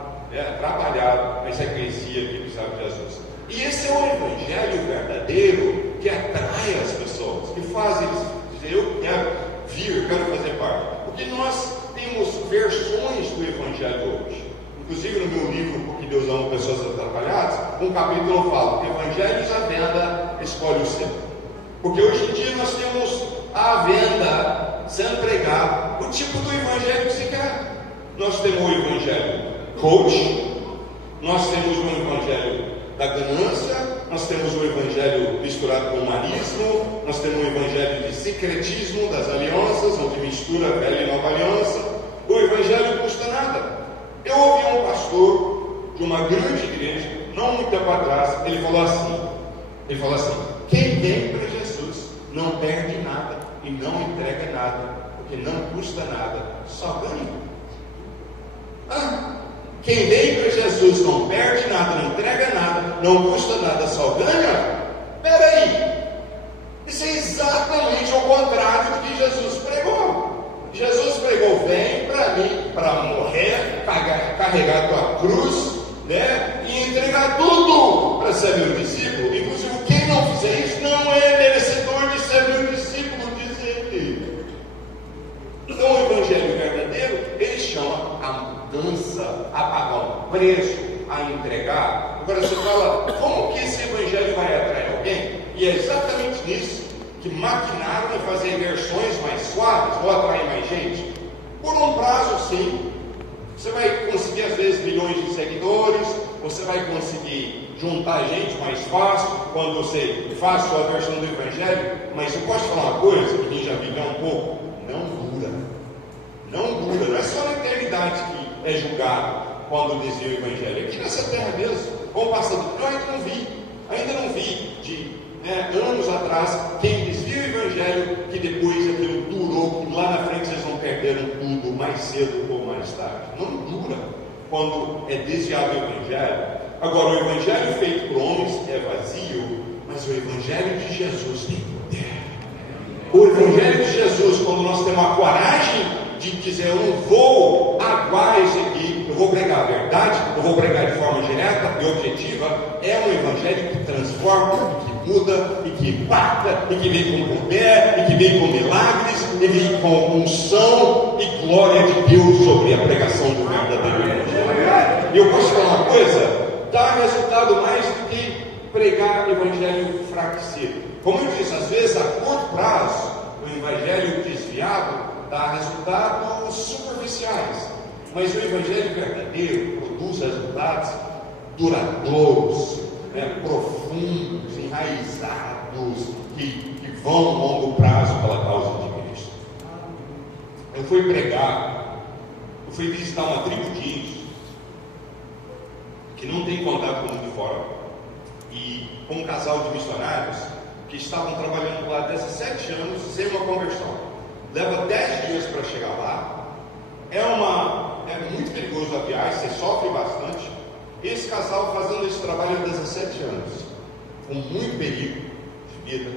trabalhado, mas reconhecia que precisava de Jesus. E esse é o evangelho verdadeiro que atrai as pessoas, que faz eles dizer: eu quero vir, eu quero fazer parte. Porque nós temos versões do evangelho hoje. Inclusive no meu livro, Porque Deus Ama Pessoas Atrapalhadas, um capítulo fala: evangelhos à venda, escolhe o seu. Porque hoje em dia nós temos à venda, sendo pregado, o tipo do evangelho que se quer. Nós temos o evangelho coach, nós temos o evangelho da ganância, nós temos o evangelho misturado com humanismo, nós temos o evangelho de secretismo das alianças, onde mistura velha e nova aliança. O evangelho não custa nada. Eu ouvi um pastor de uma grande igreja, não muito tempo atrás, ele falou assim: quem vem para Jesus não perde nada e não entrega nada. porque não custa nada, só ganha. Quem vem para Jesus não perde nada, não entrega nada, não custa nada, só ganha? Peraí, isso é exatamente o contrário do que Jesus pregou. Jesus pregou: vem para mim, para morrer, carregar tua cruz, né, e entregar tudo para ser meu discípulo. Inclusive, quem não fizer isso não é merecedor de ser meu discípulo, diz ele. Então, o evangelho verdadeiro, ele chama a mudança, a pagar um preço, a entregar. Agora você fala, como que esse evangelho vai atrair alguém? E é exatamente nisso que maquinaram em fazer versões mais suaves, ou atrair mais gente. Por um prazo, sim. Você vai conseguir, às vezes, milhões de seguidores, você vai conseguir juntar gente mais fácil quando você faz sua versão do evangelho. Mas eu posso falar uma coisa, que quem já viveu um pouco, não dura. Não dura. Não é só na eternidade que é julgado quando desvia o evangelho. Aqui nessa terra mesmo, vão passando. Eu ainda não vi de anos atrás quem desvia o evangelho, que depois aquilo durou, que lá na frente vocês não perderam tudo mais cedo ou mais tarde. Não dura quando é desviado o evangelho. Agora, o evangelho feito por homens é vazio, mas o evangelho de Jesus tem poder. O evangelho de Jesus, quando nós temos a coragem de dizer: eu não vou aguar isso aqui, eu vou pregar a verdade, eu vou pregar de forma direta e objetiva, é um evangelho que transforma, que muda, e que impacta, e que vem com poder, e que vem com milagres, e vem com unção e glória de Deus sobre a pregação do verdadeiro evangelho. E eu posso falar uma coisa: dá resultado mais do que pregar evangelho enfraquecido. Como eu disse, às vezes a curto prazo, o evangelho desviado dá resultados superficiais, mas o evangelho verdadeiro produz resultados duradouros, profundos, enraizados, que vão a longo prazo pela causa de Cristo. Eu fui visitar uma tribo de índios que não tem contato com o mundo de fora, e com um casal de missionários que estavam trabalhando lá há 17 anos sem uma conversão. Leva 10 dias para chegar lá. É muito perigoso a viagem, você sofre bastante. Esse casal fazendo esse trabalho há 17 anos, com muito perigo de vida.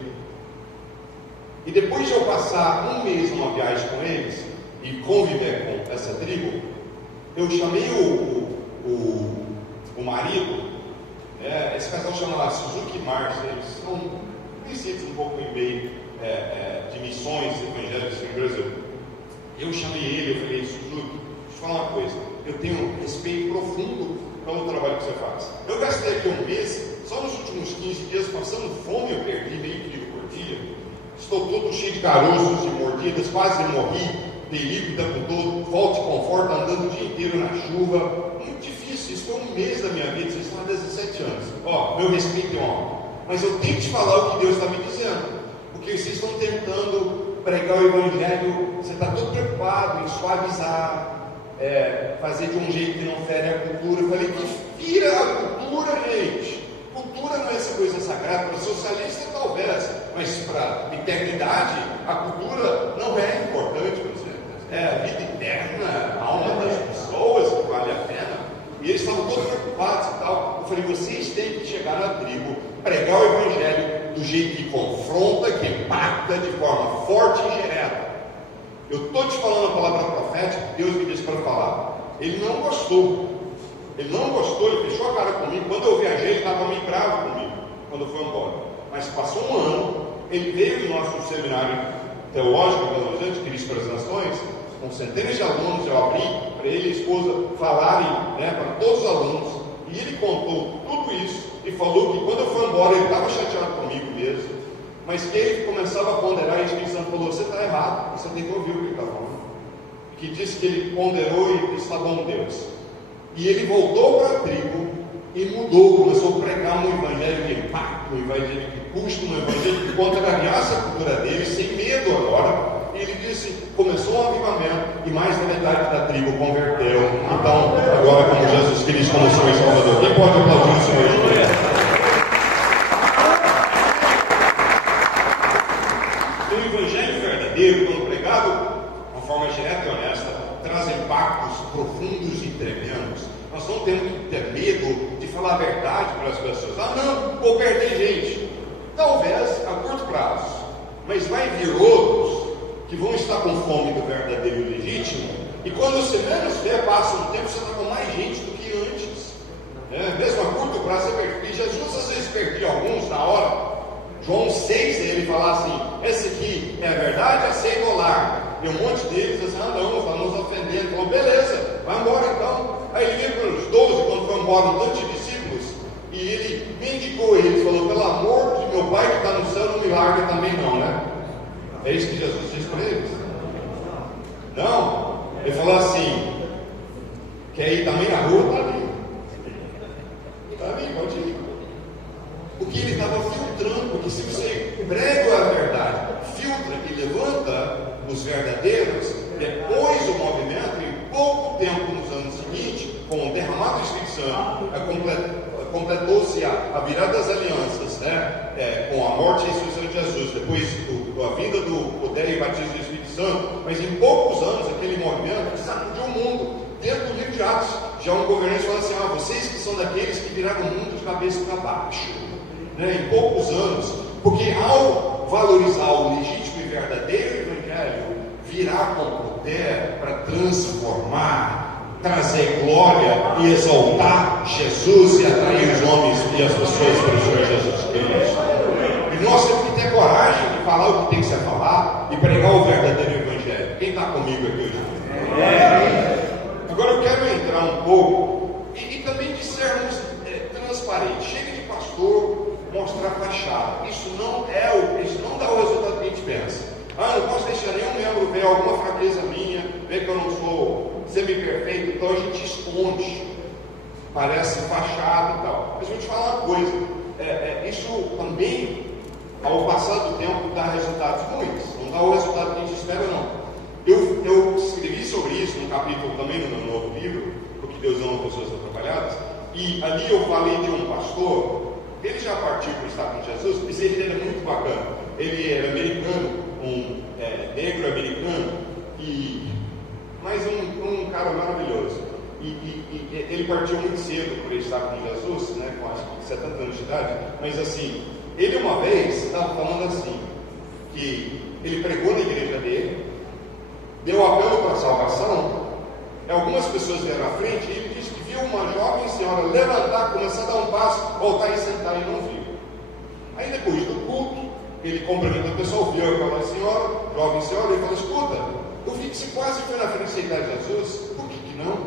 E depois de eu passar um mês numa viagem com eles e conviver com essa tribo, eu chamei o marido, esse casal chama lá Suzuki Mars, eles são conhecidos um pouco em meio de missões evangélicas no Brasil. Eu chamei ele, eu falei: Suzuki, deixa eu falar uma coisa, eu tenho um respeito profundo pelo trabalho que você faz. Eu gastei aqui um mês, só nos últimos 15 dias, passando fome, eu perdi meio quilo por dia, estou todo cheio de caroços e mordidas, quase morri, perigo o tempo todo, falta de conforto, andando o dia inteiro na chuva, muito difícil. Isso foi um mês da minha vida, vocês estão há 17 anos. Meu respeito é homem, mas eu tenho que te falar o que Deus está me dizendo. Porque vocês estão tentando pregar o evangelho, você está todo preocupado em suavizar, fazer de um jeito que não fere a cultura. Eu falei: que vira a cultura, gente. Cultura não é essa coisa sagrada. Para socialista talvez, mas para a eternidade a cultura não é importante para você. É a vida eterna, a alma das pessoas que vale a pena. E eles estavam todos preocupados e tal. Eu falei: vocês têm que chegar na tribo, pregar o evangelho do jeito que confronta, que impacta de forma forte e direta. Eu estou te falando a palavra profética que Deus me disse para falar. Ele não gostou, ele fechou a cara comigo. Quando eu viajei, ele estava meio bravo comigo, quando eu fui embora. Mas passou um ano, ele veio no nosso seminário teológico em Belo Horizonte, Cristo para as Nações, com centenas de alunos. Eu abri para ele e a esposa falarem, para todos os alunos, e ele contou tudo isso e falou que quando eu fui embora ele estava chateado comigo mesmo, mas que ele começava a ponderar, e o Espírito Santo falou: você está errado, você tem que ouvir o que ele está falando. Que disse que ele ponderou e disse: está bom, Deus. E ele voltou para a tribo e mudou, começou a pregar um evangelho de impacto, um evangelho que custa, um evangelho que contrariasse a cultura dele, sem medo agora. E ele disse: começou um avivamento e mais da metade da tribo converteu. Então, agora como Jesus Cristo como Senhor e Salvador. Quem pode aplaudir o Senhor Jesus? O evangelho verdadeiro, quando pregado Nós não temos que ter medo de falar a verdade para as pessoas. Ah, não, vou perder gente. Talvez a curto prazo, mas vai vir outros que vão estar com fome do verdadeiro e legítimo, e quando você menos vê, passa um tempo, você está com mais gente do que antes. Mesmo a curto prazo, você perde. E Jesus às vezes perdia alguns na hora. João 6, ele fala assim: esse aqui é a verdade, aceita ou larga. E um monte deles assim: ah não, está nos ofendendo. Ele falou: beleza, vai embora então. Aí ele veio para os 12, quando foi embora um tanto de discípulos, e ele mendigou eles, falou: pelo amor de meu Pai que está no céu, não me larga também não, né? É isso que Jesus disse para eles? Não, ele falou assim: quer ir também na rua? Está ali. Está ali, pode ir. Porque ele estava filtrando, porque se você prega a verdade, filtra e levanta os verdadeiros, depois o movimento, em pouco tempo nos anos seguintes, com o derramado do Espírito Santo, completou-se a virada das alianças, né? Com a morte e a ressurreição de Jesus, depois a vinda do poder e batismo do Espírito Santo, mas em poucos anos aquele movimento sacudiu o mundo. Dentro do livro de Atos, já um governante fala assim: ah, vocês que são daqueles que viraram o mundo de cabeça para baixo, né? Em poucos anos, porque ao valorizar o legítimo e verdadeiro evangelho, virá com poder para transformar, trazer glória e exaltar Jesus e atrair os homens e as pessoas para o Senhor Jesus Cristo. E nós temos que ter coragem de falar o que tem que ser falado e pregar o verdadeiro evangelho. Quem está comigo aqui hoje? Agora eu quero entrar um pouco e também de sermos transparentes. Chega de pastor mostrar fachada. Isso não dá o resultado que a gente pensa. Ah, não posso deixar nenhum membro ver alguma fraqueza minha, ver que eu não sou semi-perfeito, então a gente esconde, parece fachada e tal. Mas vou te falar uma coisa: isso também, ao passar do tempo, dá resultados ruins, não dá o resultado que a gente espera, não. Eu escrevi sobre isso num capítulo também no meu novo livro, Porque Deus Ama Pessoas Atrapalhadas, e ali eu falei de um pastor. Ele já partiu para estar com Jesus, e ele era muito bacana. Ele era americano, negro americano, mas um cara maravilhoso. E ele partiu muito cedo por estar com Jesus, né, com acho que 70 anos de idade. Mas assim, ele uma vez estava falando assim, que ele pregou na igreja dele, deu apelo para a salvação, algumas pessoas vieram à frente, e ele disse que viu uma jovem senhora levantar, começar a dar um passo, voltar e sentar, e não viu. Aí depois do culto, ele cumprimentou a pessoa, viu aquela senhora, jovem senhora, e falou: escuta, eu vi que você quase foi na frente de aceitar Jesus, por que não?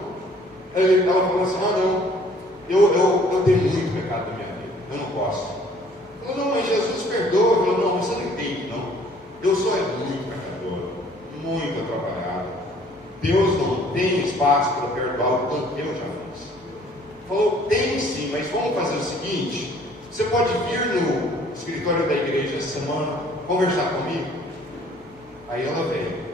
Aí ela falou assim: ah não, eu tenho muito pecado na minha vida, eu não posso. Ela falou: não, mas Jesus perdoa. Eu falei: não, você não entende não, eu sou muito pecador, muito atrapalhado, Deus não tem espaço para perdoar o quanto eu já fiz. Falou: tem sim, mas vamos fazer o seguinte, você pode vir no escritório da igreja essa semana, conversar comigo? Aí ela veio.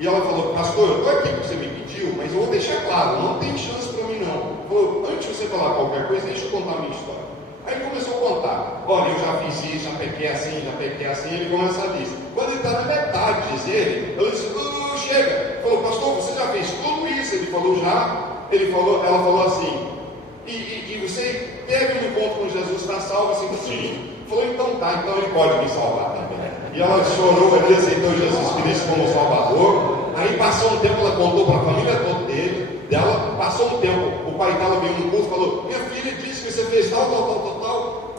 E ela falou: pastor, eu estou aqui porque você me pediu, mas eu vou deixar claro, não tem chance para mim não. Falou: antes de você falar qualquer coisa, deixa eu contar a minha história. Aí ele começou a contar: olha, eu já fiz isso, já pequei assim, ele começa a dizer. Quando ele está na metade de dizer, ela disse: chega. Falou: pastor, você já fez tudo isso? Ele falou: já. Ela falou assim: e você teve um encontro com Jesus, está salvo? Assim, sim. Falou: então tá, então ele pode me salvar também. E ela chorou ali, aceitou Jesus Cristo como Salvador. Aí passou um tempo, ela contou para a família toda dela. Passou um tempo, o pai dela veio no culto e falou: minha filha disse que você fez tal.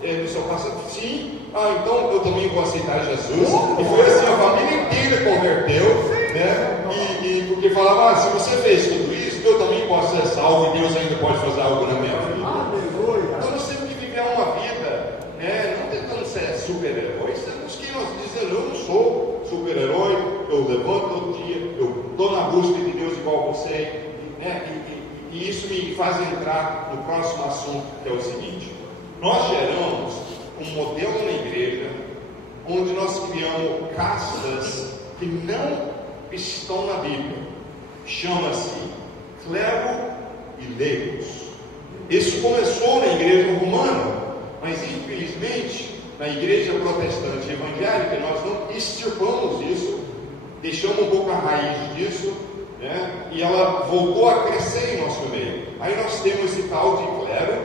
No seu passado, sim. Ah, então eu também vou aceitar Jesus. E foi assim, a família inteira converteu, né? E porque falava: ah, se você fez tudo isso, eu também posso ser salvo e Deus ainda pode fazer algo na minha vida. Então nós temos que viver uma vida, né, não tentando ser super-heróis, temos que nós dizer: eu não sou super-herói, eu levanto todo dia, eu estou na busca de Deus igual você, né? E isso me faz entrar no próximo assunto, que é o seguinte: nós geramos um modelo na igreja onde nós criamos castas que não estão na Bíblia. Chama-se clero e leigos. Isso começou na igreja romana, mas infelizmente na igreja protestante evangélica nós não extirpamos isso, deixamos um pouco a raiz disso, né? E ela voltou a crescer em nosso meio. Aí nós temos esse tal de clero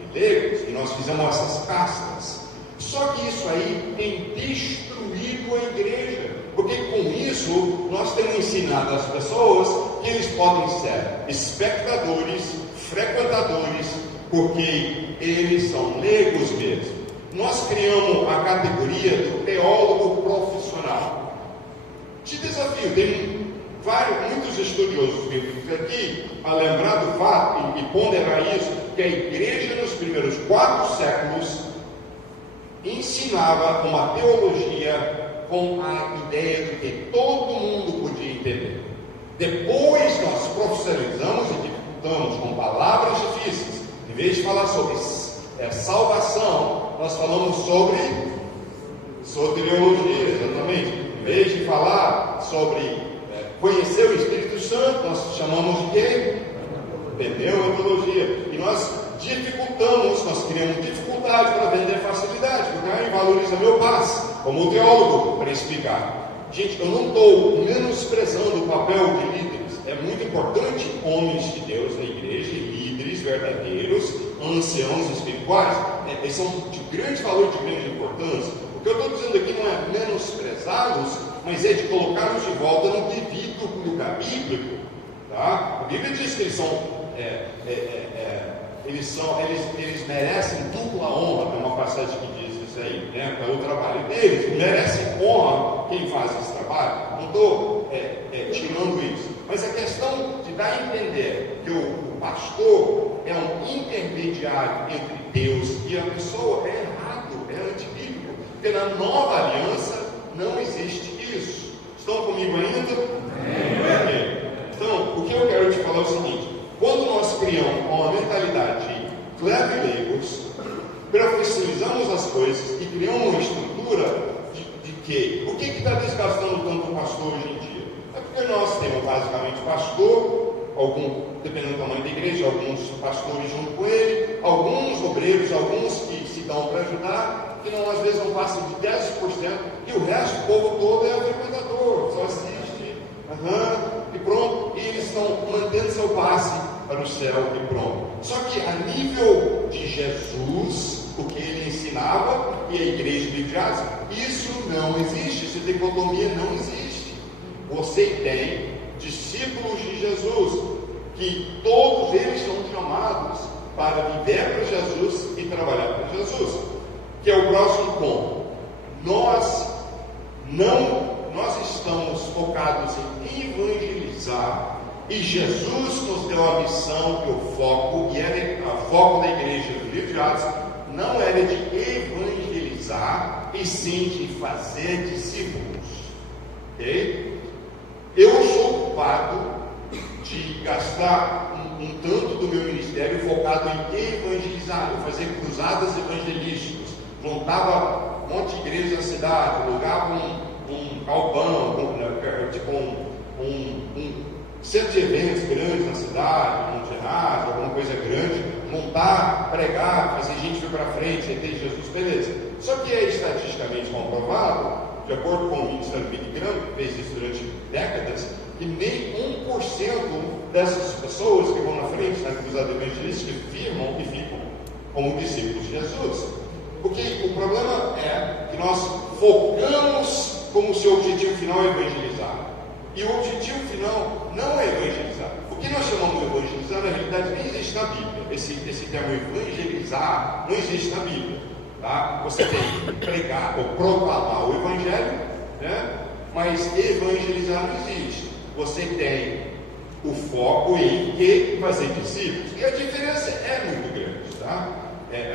e leigos, e nós fizemos essas castas. Só que isso aí tem destruído a igreja, porque com isso nós temos ensinado às pessoas que eles podem ser espectadores, frequentadores, porque eles são leigos mesmo. Nós criamos a categoria do teólogo profissional. Te desafio, tem muitos estudiosos bíblicos aqui a lembrar do fato e ponderar isso, que a igreja nos primeiros 4 séculos ensinava uma teologia com a ideia de que todo mundo podia entender. Depois nós profissionalizamos e dificultamos com palavras difíceis. Em vez de falar sobre salvação, nós falamos sobre soteriologia, exatamente. Em vez de falar sobre conhecer o Espírito Santo, nós chamamos de quê? Pneumatologia. E nós dificultamos, nós criamos dificuldade para vender facilidade, porque aí valoriza meu passe, como teólogo, para explicar. Gente, eu não estou menosprezando o papel de líderes. É muito importante homens de Deus na igreja, líderes verdadeiros, anciãos espirituais. Eles são de grande valor, de grande importância. O que eu estou dizendo aqui não é menosprezá-los, mas é de colocá-los de volta no devido lugar bíblico. Tá? A Bíblia diz que eles merecem dupla honra. Tem uma passagem que diz isso aí, né? Pelo trabalho deles, merecem honra quem faz esse trabalho. Não estou tirando isso, mas a questão de dar a entender que o pastor é um intermediário entre Deus e a pessoa é errado, é antibíblico, porque na nova aliança não existe isso. Estão comigo ainda? Então, o que eu quero te falar é o seguinte: quando nós criamos uma mentalidade de clero e leigos, profissionalizamos as coisas e criamos uma estrutura de que o que está desgastando tanto o pastor hoje em dia? É porque nós temos basicamente pastor, dependendo do tamanho da igreja, alguns pastores junto com ele, alguns obreiros, alguns que se dão para ajudar, que às vezes não passam de 10%, e o resto, o povo todo é frequentador, só assiste, e pronto, e eles estão mantendo seu passe para o céu e pronto. Só que a nível de Jesus, o que ele ensinava, e a igreja de Jazz, isso não existe, essa dicotomia não existe. Você tem discípulos de Jesus, que todos eles são chamados para viver para Jesus e trabalhar para Jesus, que é o próximo ponto. Nós estamos focados em evangelizar, e Jesus nos deu a missão e o foco, e o foco da igreja do livro de Atos não era de evangelizar, e sim de fazer discípulos. Ok? Eu sou culpado de gastar um tanto do meu ministério focado em evangelizar, eu fazia cruzadas evangelísticas, montava um monte de igrejas na cidade, alugava um galpão, um centro de eventos grandes na cidade, um ginásio, alguma coisa grande, montar, pregar, fazer gente vir para frente, entender Jesus, beleza. Só que é estatisticamente comprovado, de acordo com o Ministério Billy Graham, que fez isso durante décadas, que nem 1% dessas pessoas que vão na frente na cruzada evangelística firmam e ficam como discípulos de Jesus. Porque o problema é que nós focamos como se o objetivo final é evangelizar. E o objetivo final não é evangelizar. O que nós chamamos de evangelizar, na realidade, nem existe na Bíblia. Esse termo evangelizar não existe na Bíblia. Tá? Você tem que pregar ou proclamar o Evangelho, né? Mas evangelizar não existe. Você tem o foco em que fazer discípulos. E a diferença é muito grande. Tá?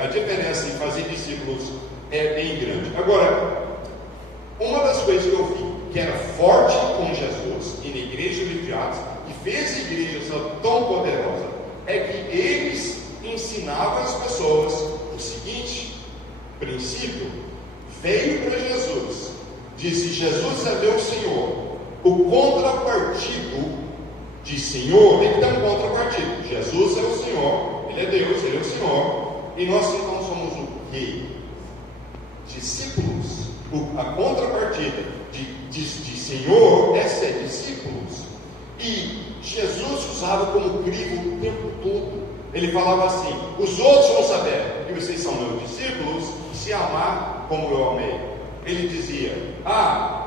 A diferença em fazer discípulos é bem grande. Agora, uma das coisas que eu vi que era forte com Jesus e na igreja de Atos, que fez a igreja ser tão poderosa, é que eles ensinavam as pessoas o seguinte princípio: veio para Jesus, disse Jesus é meu Senhor. O contrapartido de Senhor tem que ter um contrapartido. Jesus é o Senhor, Ele é Deus, Ele é o Senhor, e nós então somos o quê? Discípulos. A contrapartida de Senhor é ser discípulos. E Jesus usava como crivo o tempo todo ele falava assim: os outros vão saber que vocês são meus discípulos se amar como eu amei. Ele dizia: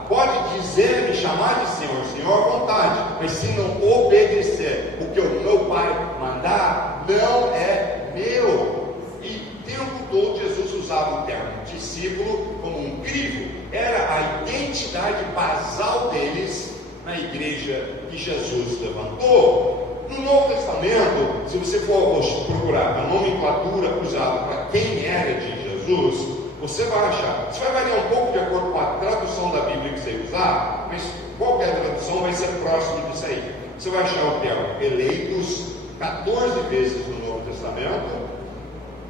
pode dizer, me chamar de Senhor, Senhor à vontade, mas se não obedecer o que o meu Pai mandar, não é meu. E o tempo todo Jesus usava o termo discípulo como um crivo. Era a identidade basal deles na igreja que Jesus levantou. No Novo Testamento, se você for procurar a nomenclatura usada para quem era de Jesus, você vai achar, isso vai variar um pouco de acordo com a tradução da Bíblia que você usar, mas qualquer tradução vai ser próximo disso aí. Você vai achar o termo eleitos 14 vezes no Novo Testamento,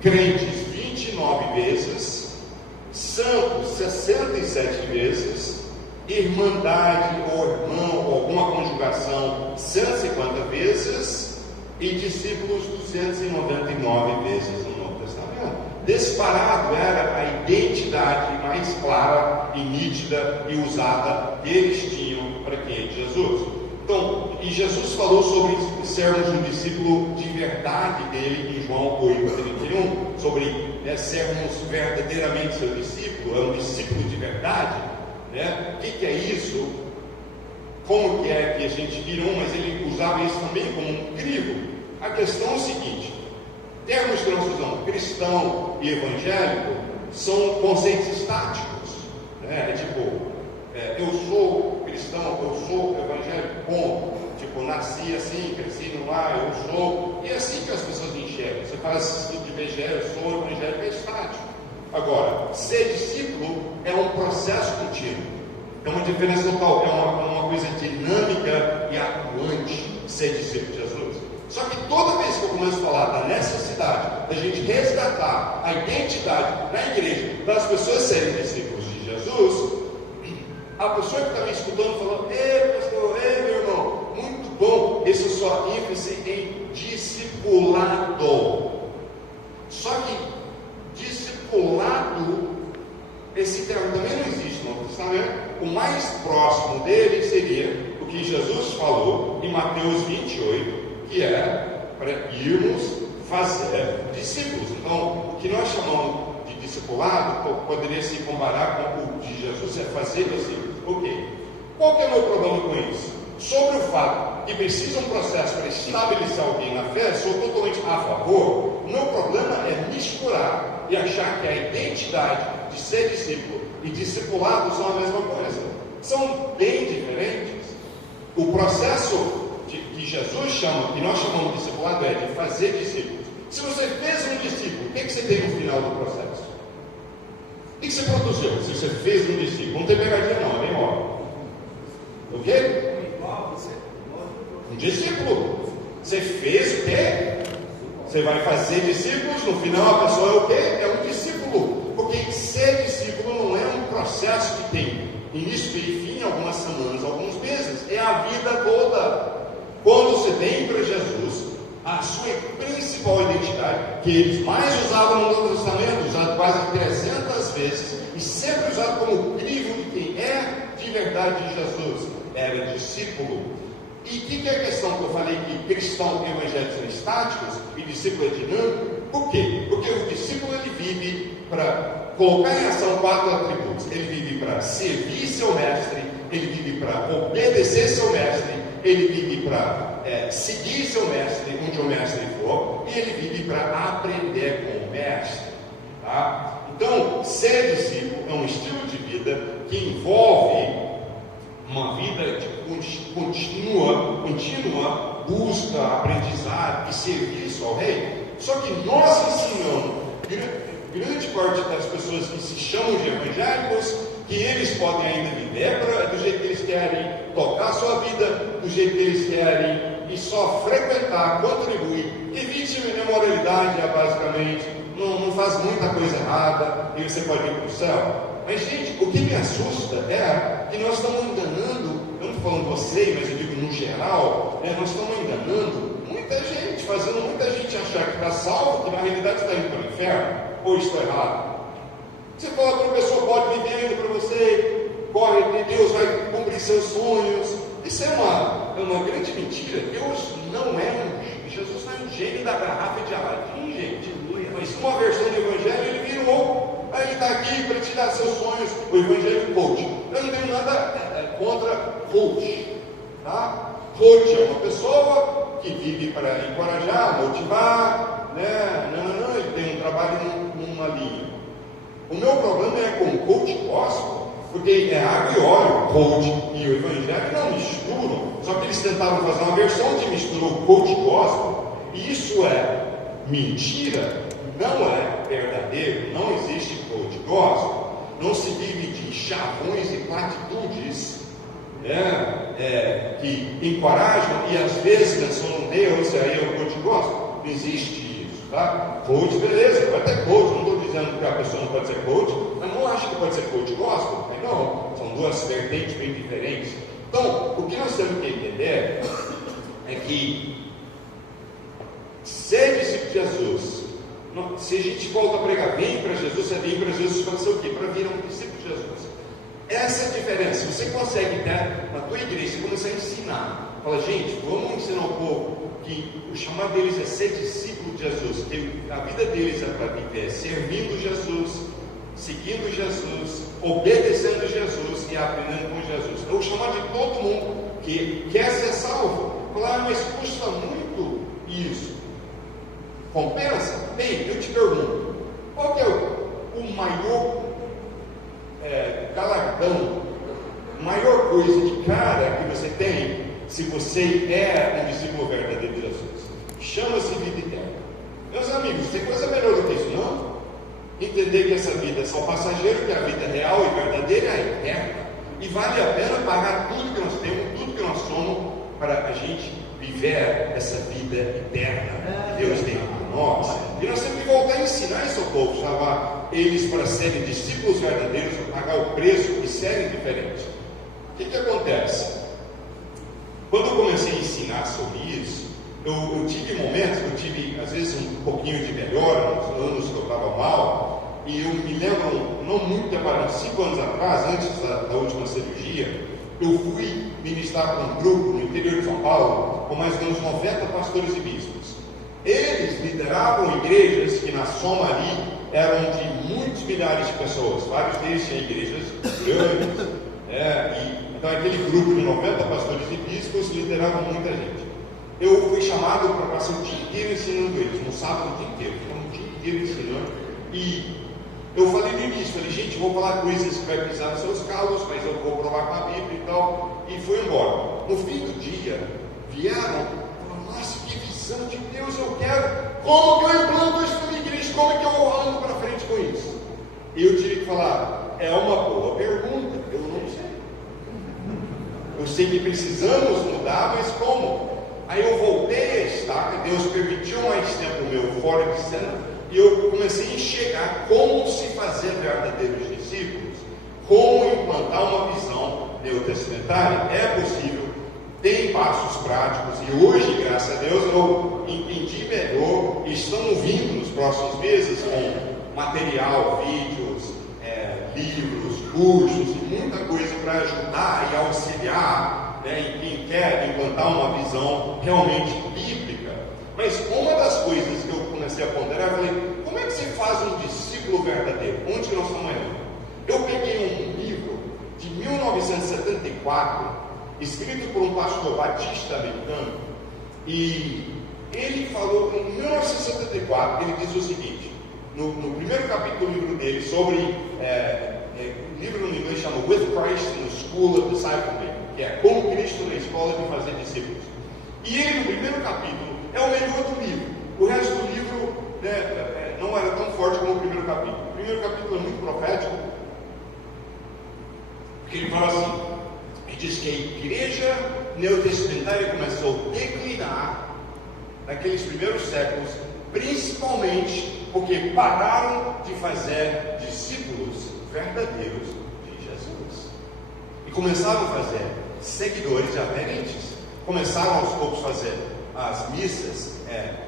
crentes 29 vezes, santos 67 vezes, irmandade ou irmão ou alguma conjugação 150 vezes e discípulos 299 vezes no Novo Testamento. Disparado era a identidade mais clara e nítida e usada que eles tinham para quem é Jesus. Então, e Jesus falou sobre sermos um discípulo de verdade dele em João 8:31, sobre sermos verdadeiramente seu discípulo, é um discípulo de verdade. O que é isso? Como que é que a gente vira mas ele usava isso também como um crivo? A questão é o seguinte: termos que nós usamos, cristão e evangélico, são conceitos estáticos. Eu sou cristão, eu sou evangélico, ponto. Nasci assim, cresci no lar, eu sou. E é assim que as pessoas enxergam. Você faz estudo de IBGE, eu sou evangélico, é estático. Agora, ser discípulo é um processo contínuo. É uma diferença total, é uma coisa dinâmica e atuante ser discípulo de Jesus. Só que toda vez que eu começo a falar da necessidade da gente resgatar a identidade na igreja, das pessoas serem discípulos de Jesus, a pessoa que está me escutando falando: ei pastor, ei meu irmão, muito bom, esse é só ênfase em discipulado. Só que discipulado, esse termo também não existe no Novo Testamento. O mais próximo dele seria o que Jesus falou em Mateus 28, que é para irmos fazer discípulos. Então, o que nós chamamos de discipulado poderia se comparar com o de Jesus, é fazer discípulos. Ok. Qual que é o meu problema com isso? Sobre o fato que precisa um processo para estabelecer alguém na fé, sou totalmente a favor. O meu problema é misturar e achar que a identidade de ser discípulo e discipulado são a mesma coisa. São bem diferentes. O processo que Jesus chama, que nós chamamos de discipulado, é de fazer discípulos. Se você fez um discípulo, o que você tem no final do processo? O que você produziu? Se você fez um discípulo, não tem pegadinha não, é bem óbvio. Ok? Um discípulo. Você fez o quê? Você vai fazer discípulos, no final a pessoa é o quê? É um discípulo. Porque ser discípulo não é um processo que tem início, meio e fim, algumas semanas, alguns meses. É a vida toda. Quando você vem para Jesus, a sua principal identidade, que eles mais usavam no Novo Testamento, usado quase 300 vezes, e sempre usado como crivo de quem é de verdade de Jesus, era discípulo. E o que é a questão que eu falei que cristão e evangélico são estáticos e discípulo é dinâmico? Por quê? Porque o discípulo ele vive para colocar em ação 4 atributos. Ele vive para servir seu mestre, ele vive para obedecer seu mestre, ele vive para seguir seu mestre onde o mestre for, e ele vive para aprender com o mestre. Tá? Então, ser discípulo é um estilo de vida que envolve uma vida de contínua busca, aprendizado e serviço ao rei. Só que nós ensinamos grande parte das pessoas que se chamam de evangélicos que eles podem ainda viver do jeito que eles querem, tocar a sua vida do jeito que eles querem e só frequentar, contribuir, evite a imoralidade, basicamente, não faz muita coisa errada e você pode ir para o céu. Mas, gente, o que me assusta é que nós estamos enganando, eu não estou falando você, mas eu digo no geral, nós estamos enganando muita gente, fazendo muita gente achar que está salvo, que na realidade está indo para o inferno, ou estou errado. Você fala para uma pessoa, pode vivendo para você, corre, Deus vai cumprir seus sonhos. Isso é uma grande mentira. Deus não é um Jesus não é o gênio da garrafa de Aladim, gente. Mas uma versão do Evangelho ele virou. Aí ele está aqui para te dar seus sonhos. O Evangelho coach. Eu não tenho nada contra coach. Tá? Coach é uma pessoa que vive para encorajar, motivar, né? Não, ele tem um trabalho numa linha. O meu problema é com o coach gospel, porque é água e óleo, coach e o Evangelho não misturam. Só que eles tentaram fazer uma versão que misturou coach gospel, e isso é mentira. Não é verdadeiro, não existe coach gospel, não se vive de chavões e platitudes que encorajam e às vezes mencionam Deus, e aí é o coach gospel. Não existe isso, tá? Coach, beleza, pode ter coach, não estou dizendo que a pessoa não pode ser coach, mas não acho que pode ser coach gospel, não, são duas vertentes bem diferentes. Então, o que nós temos que entender é que ser discípulo de Jesus, se a gente volta a pregar, vem para Jesus, você vem para Jesus para ser o quê? Para vir um discípulo de Jesus. Essa é a diferença. Você consegue ter na tua igreja, você começar a ensinar. Fala, gente, vamos ensinar o povo que o chamado deles é ser discípulo de Jesus, que a vida deles é para viver servindo Jesus, seguindo Jesus, obedecendo Jesus e aprendendo com Jesus. Então, o chamado de todo mundo que quer ser salvo. Fala, mas custa muito isso. Compensa? Bem, eu te pergunto, qual que é o maior galardão, a maior coisa de cara que você tem se você é um discípulo verdadeiro de Jesus? Chama-se vida eterna. Meus amigos, tem coisa melhor do que isso, não? Entender que essa vida é só passageira, que a vida é real e verdadeira é eterna. E vale a pena pagar tudo que nós temos, tudo que nós somos, para a gente viver essa vida eterna que Deus tem para nós. E nós temos que voltar a ensinar isso ao povo, chamar eles para serem discípulos verdadeiros, pagar o preço e serem diferentes. O que acontece? Quando eu comecei a ensinar sobre isso, eu tive momentos, eu tive às vezes um pouquinho de melhora, nos anos que eu estava mal, e eu me lembro, não muito tempo, 5 anos atrás, antes da última cirurgia, eu fui ministrar para um grupo no interior de São Paulo, com mais ou menos 90 pastores e bispos. Eles lideravam igrejas que na soma ali eram de muitos milhares de pessoas, vários deles tinham igrejas grandes, então aquele grupo de 90 pastores e bispos lideravam muita gente. Eu fui chamado para passar o dia inteiro ensinando eles, no sábado o dia inteiro, ficamos o dia inteiro ensinando, e eu falei no início, gente, vou falar coisas que vai pisar nos seus calos, mas eu vou provar com a Bíblia e tal, e fui embora. No fim do dia, vieram, falaram, nossa, que visão de Deus eu quero, como que eu implanto isso na minha igreja, como é que eu ando para frente com isso? E eu tive que falar, é uma boa pergunta, eu não sei. Eu sei que precisamos mudar, mas como? Aí eu voltei a estaca, Deus permitiu mais tempo meu fora de cena, e eu comecei a enxergar como se fazer verdadeiros discípulos, como implantar uma visão neotestamentária. É possível, tem passos práticos, e hoje, graças a Deus, eu entendi melhor, e estão vindo nos próximos meses com material, vídeos, livros, cursos, e muita coisa para ajudar e auxiliar em quem quer implantar uma visão realmente bíblica. Mas uma das coisas que eu comecei a ponderar, eu falei, como é que se faz um discípulo verdadeiro? Onde que nós estamos indo? Eu peguei um livro de 1974, escrito por um pastor batista americano, e ele falou, em 1974, ele diz o seguinte, no primeiro capítulo do livro dele, sobre, o livro no inglês chama With Christ in the School of Discipleship, que é Com Cristo na Escola de Fazer Discípulos. E ele, no primeiro capítulo, é o melhor do livro. O resto do livro não era tão forte como o primeiro capítulo. O primeiro capítulo é muito profético, porque ele fala assim, ele diz que a igreja neotestamentária começou a declinar naqueles primeiros séculos, principalmente porque pararam de fazer discípulos verdadeiros de Jesus. E começaram a fazer seguidores aderentes. Começaram aos poucos a fazer as missas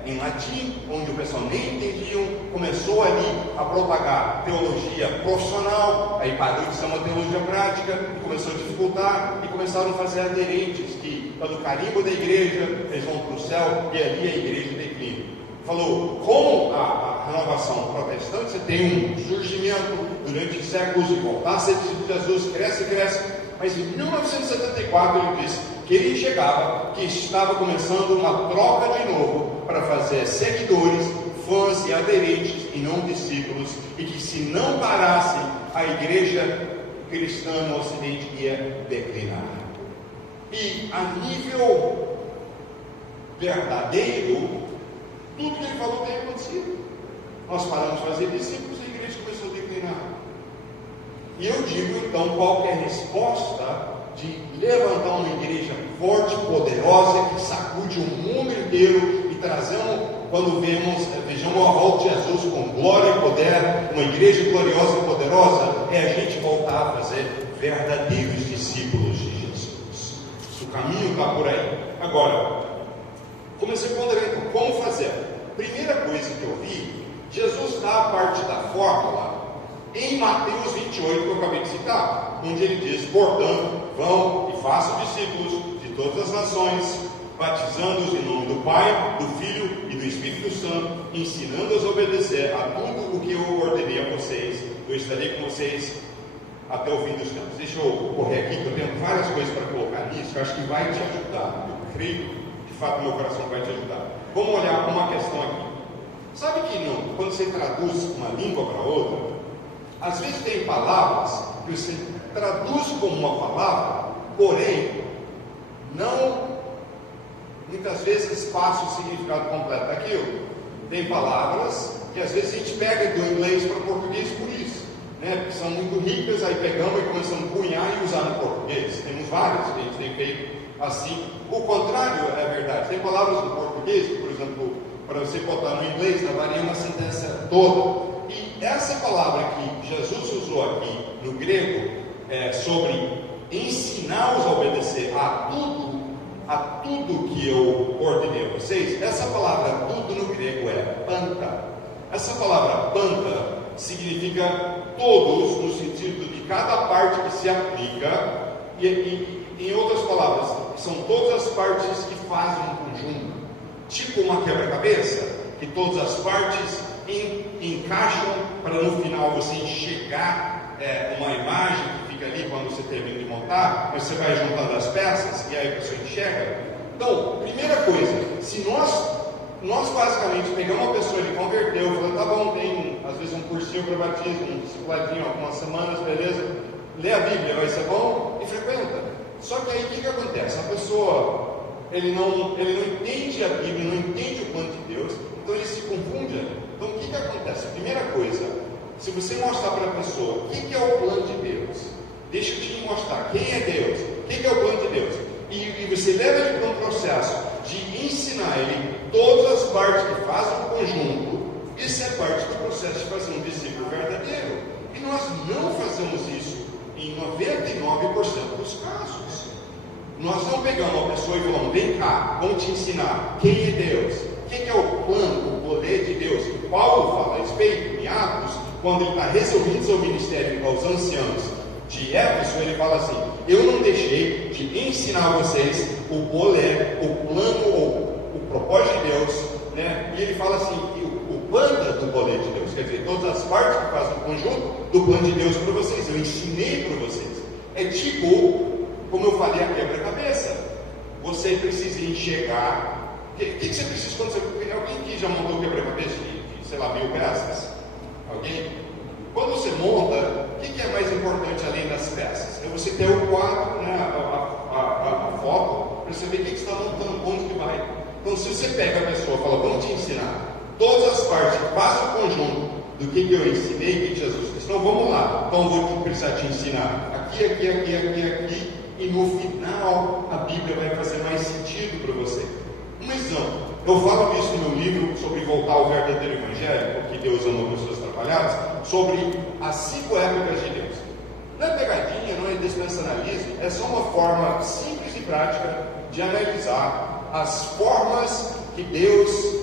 em latim, onde o pessoal nem entendia, começou ali a propagar teologia profissional, aí parou de ser uma teologia prática, e começou a dificultar, e começaram a fazer aderentes, que pelo carimbo da igreja, eles vão para o céu, e ali a igreja declina. falou, com a renovação protestante, você tem um surgimento durante séculos de voltar a ser discípulo de Jesus, cresce, mas em 1974 ele disse que ele enxergava que estava começando uma troca de novo para fazer seguidores, fãs e aderentes e não discípulos, e que se não parassem, a igreja cristã no Ocidente ia declinar. E a nível verdadeiro, tudo que ele falou tem acontecido. Nós paramos de fazer discípulos e a igreja começou a declinar. E eu digo então, qual é a resposta de levantar uma igreja forte, poderosa, que sacude o mundo inteiro e trazemos, quando vejamos a volta de Jesus com glória e poder, uma igreja gloriosa e poderosa, é a gente voltar a fazer verdadeiros discípulos de Jesus. O caminho está por aí. Agora, comecei a ponderar então, como fazer? Primeira coisa que eu vi, Jesus dá a parte da fórmula em Mateus 28, que eu acabei de citar, onde ele diz, portanto, vão e façam discípulos de todas as nações, batizando-os em nome do Pai, do Filho e do Espírito Santo, ensinando-os a obedecer a tudo o que eu ordenei a vocês. Eu estarei com vocês até o fim dos tempos. Deixa eu correr aqui, que eu tenho várias coisas para colocar nisso, que eu acho que vai te ajudar. Eu creio, de fato, meu coração vai te ajudar. Vamos olhar uma questão aqui. Sabe que quando você traduz uma língua para outra, às vezes tem palavras que você traduz como uma palavra, porém, muitas vezes passa o significado completo daquilo. Tem palavras que às vezes a gente pega do inglês para o português por isso, né? Porque são muito ricas, aí pegamos e começamos a cunhar e usar no português. Temos várias que a gente tem feito assim. O contrário é verdade. Tem palavras no português, por exemplo, para você botar no inglês, levaria uma sentença toda. E essa palavra que Jesus usou aqui no grego, sobre ensiná-los a obedecer a tudo que eu ordenei a vocês, essa palavra tudo no grego é panta. Essa palavra panta significa todos, no sentido de cada parte que se aplica, e em outras palavras, são todas as partes que fazem um conjunto, tipo uma quebra-cabeça, que todas as partes encaixam para no final você enxergar uma imagem que fica ali quando você termina de montar, mas você vai juntando as peças e aí você enxerga. Então, primeira coisa, se nós basicamente pegamos uma pessoa, ele converteu, falou, tá bom, tem às vezes um cursinho para batismo, um discipuladinho, algumas semanas, beleza, lê a Bíblia, vai ser bom, e frequenta. Só que aí o que acontece? A pessoa, ele não entende a Bíblia, não entende o plano de Deus, então ele se confunde. Então o que acontece? Primeira coisa, se você mostrar para a pessoa o que é o plano de Deus, deixa eu te mostrar quem é Deus, o que é o plano de Deus, e você leva ele para um processo de ensinar ele todas as partes que fazem um conjunto, isso é parte do processo de fazer um discípulo verdadeiro. E nós não fazemos isso em 99% dos casos. Nós não pegamos uma pessoa e falamos, vem cá, vamos te ensinar quem é Deus, o que é o plano, o poder de Deus, que Paulo fala a respeito em Atos, quando ele está resumindo seu ministério aos anciãos de Éfeso, ele fala assim, eu não deixei de ensinar a vocês o poder, o plano, ou o propósito de Deus, né? E ele fala assim, o plano do poder de Deus, quer dizer, todas as partes que fazem o conjunto do plano de Deus para vocês, eu ensinei para vocês. É tipo, como eu falei, a quebra-cabeça. Você precisa enxergar. O que você precisa quando você. Alguém que já montou quebra-cabeça de, sei lá, 1000 peças? Alguém? Quando você monta, o que é mais importante além das peças? É você ter o quadro, né, a foto, para você ver o que você está montando, onde que vai. Então, se você pega a pessoa e fala, vamos te ensinar todas as partes que fazem o conjunto do que eu ensinei, que Jesus disse, então vamos lá, então eu vou precisar te ensinar aqui, e no final a Bíblia vai fazer mais sentido para você. Um exemplo, eu falo disso no meu livro sobre voltar ao verdadeiro evangelho, porque Deus ama pessoas atrapalhadas, sobre as 5 épocas de Deus. Não é pegadinha, não é dispensacionalismo, é só uma forma simples e prática de analisar as formas que Deus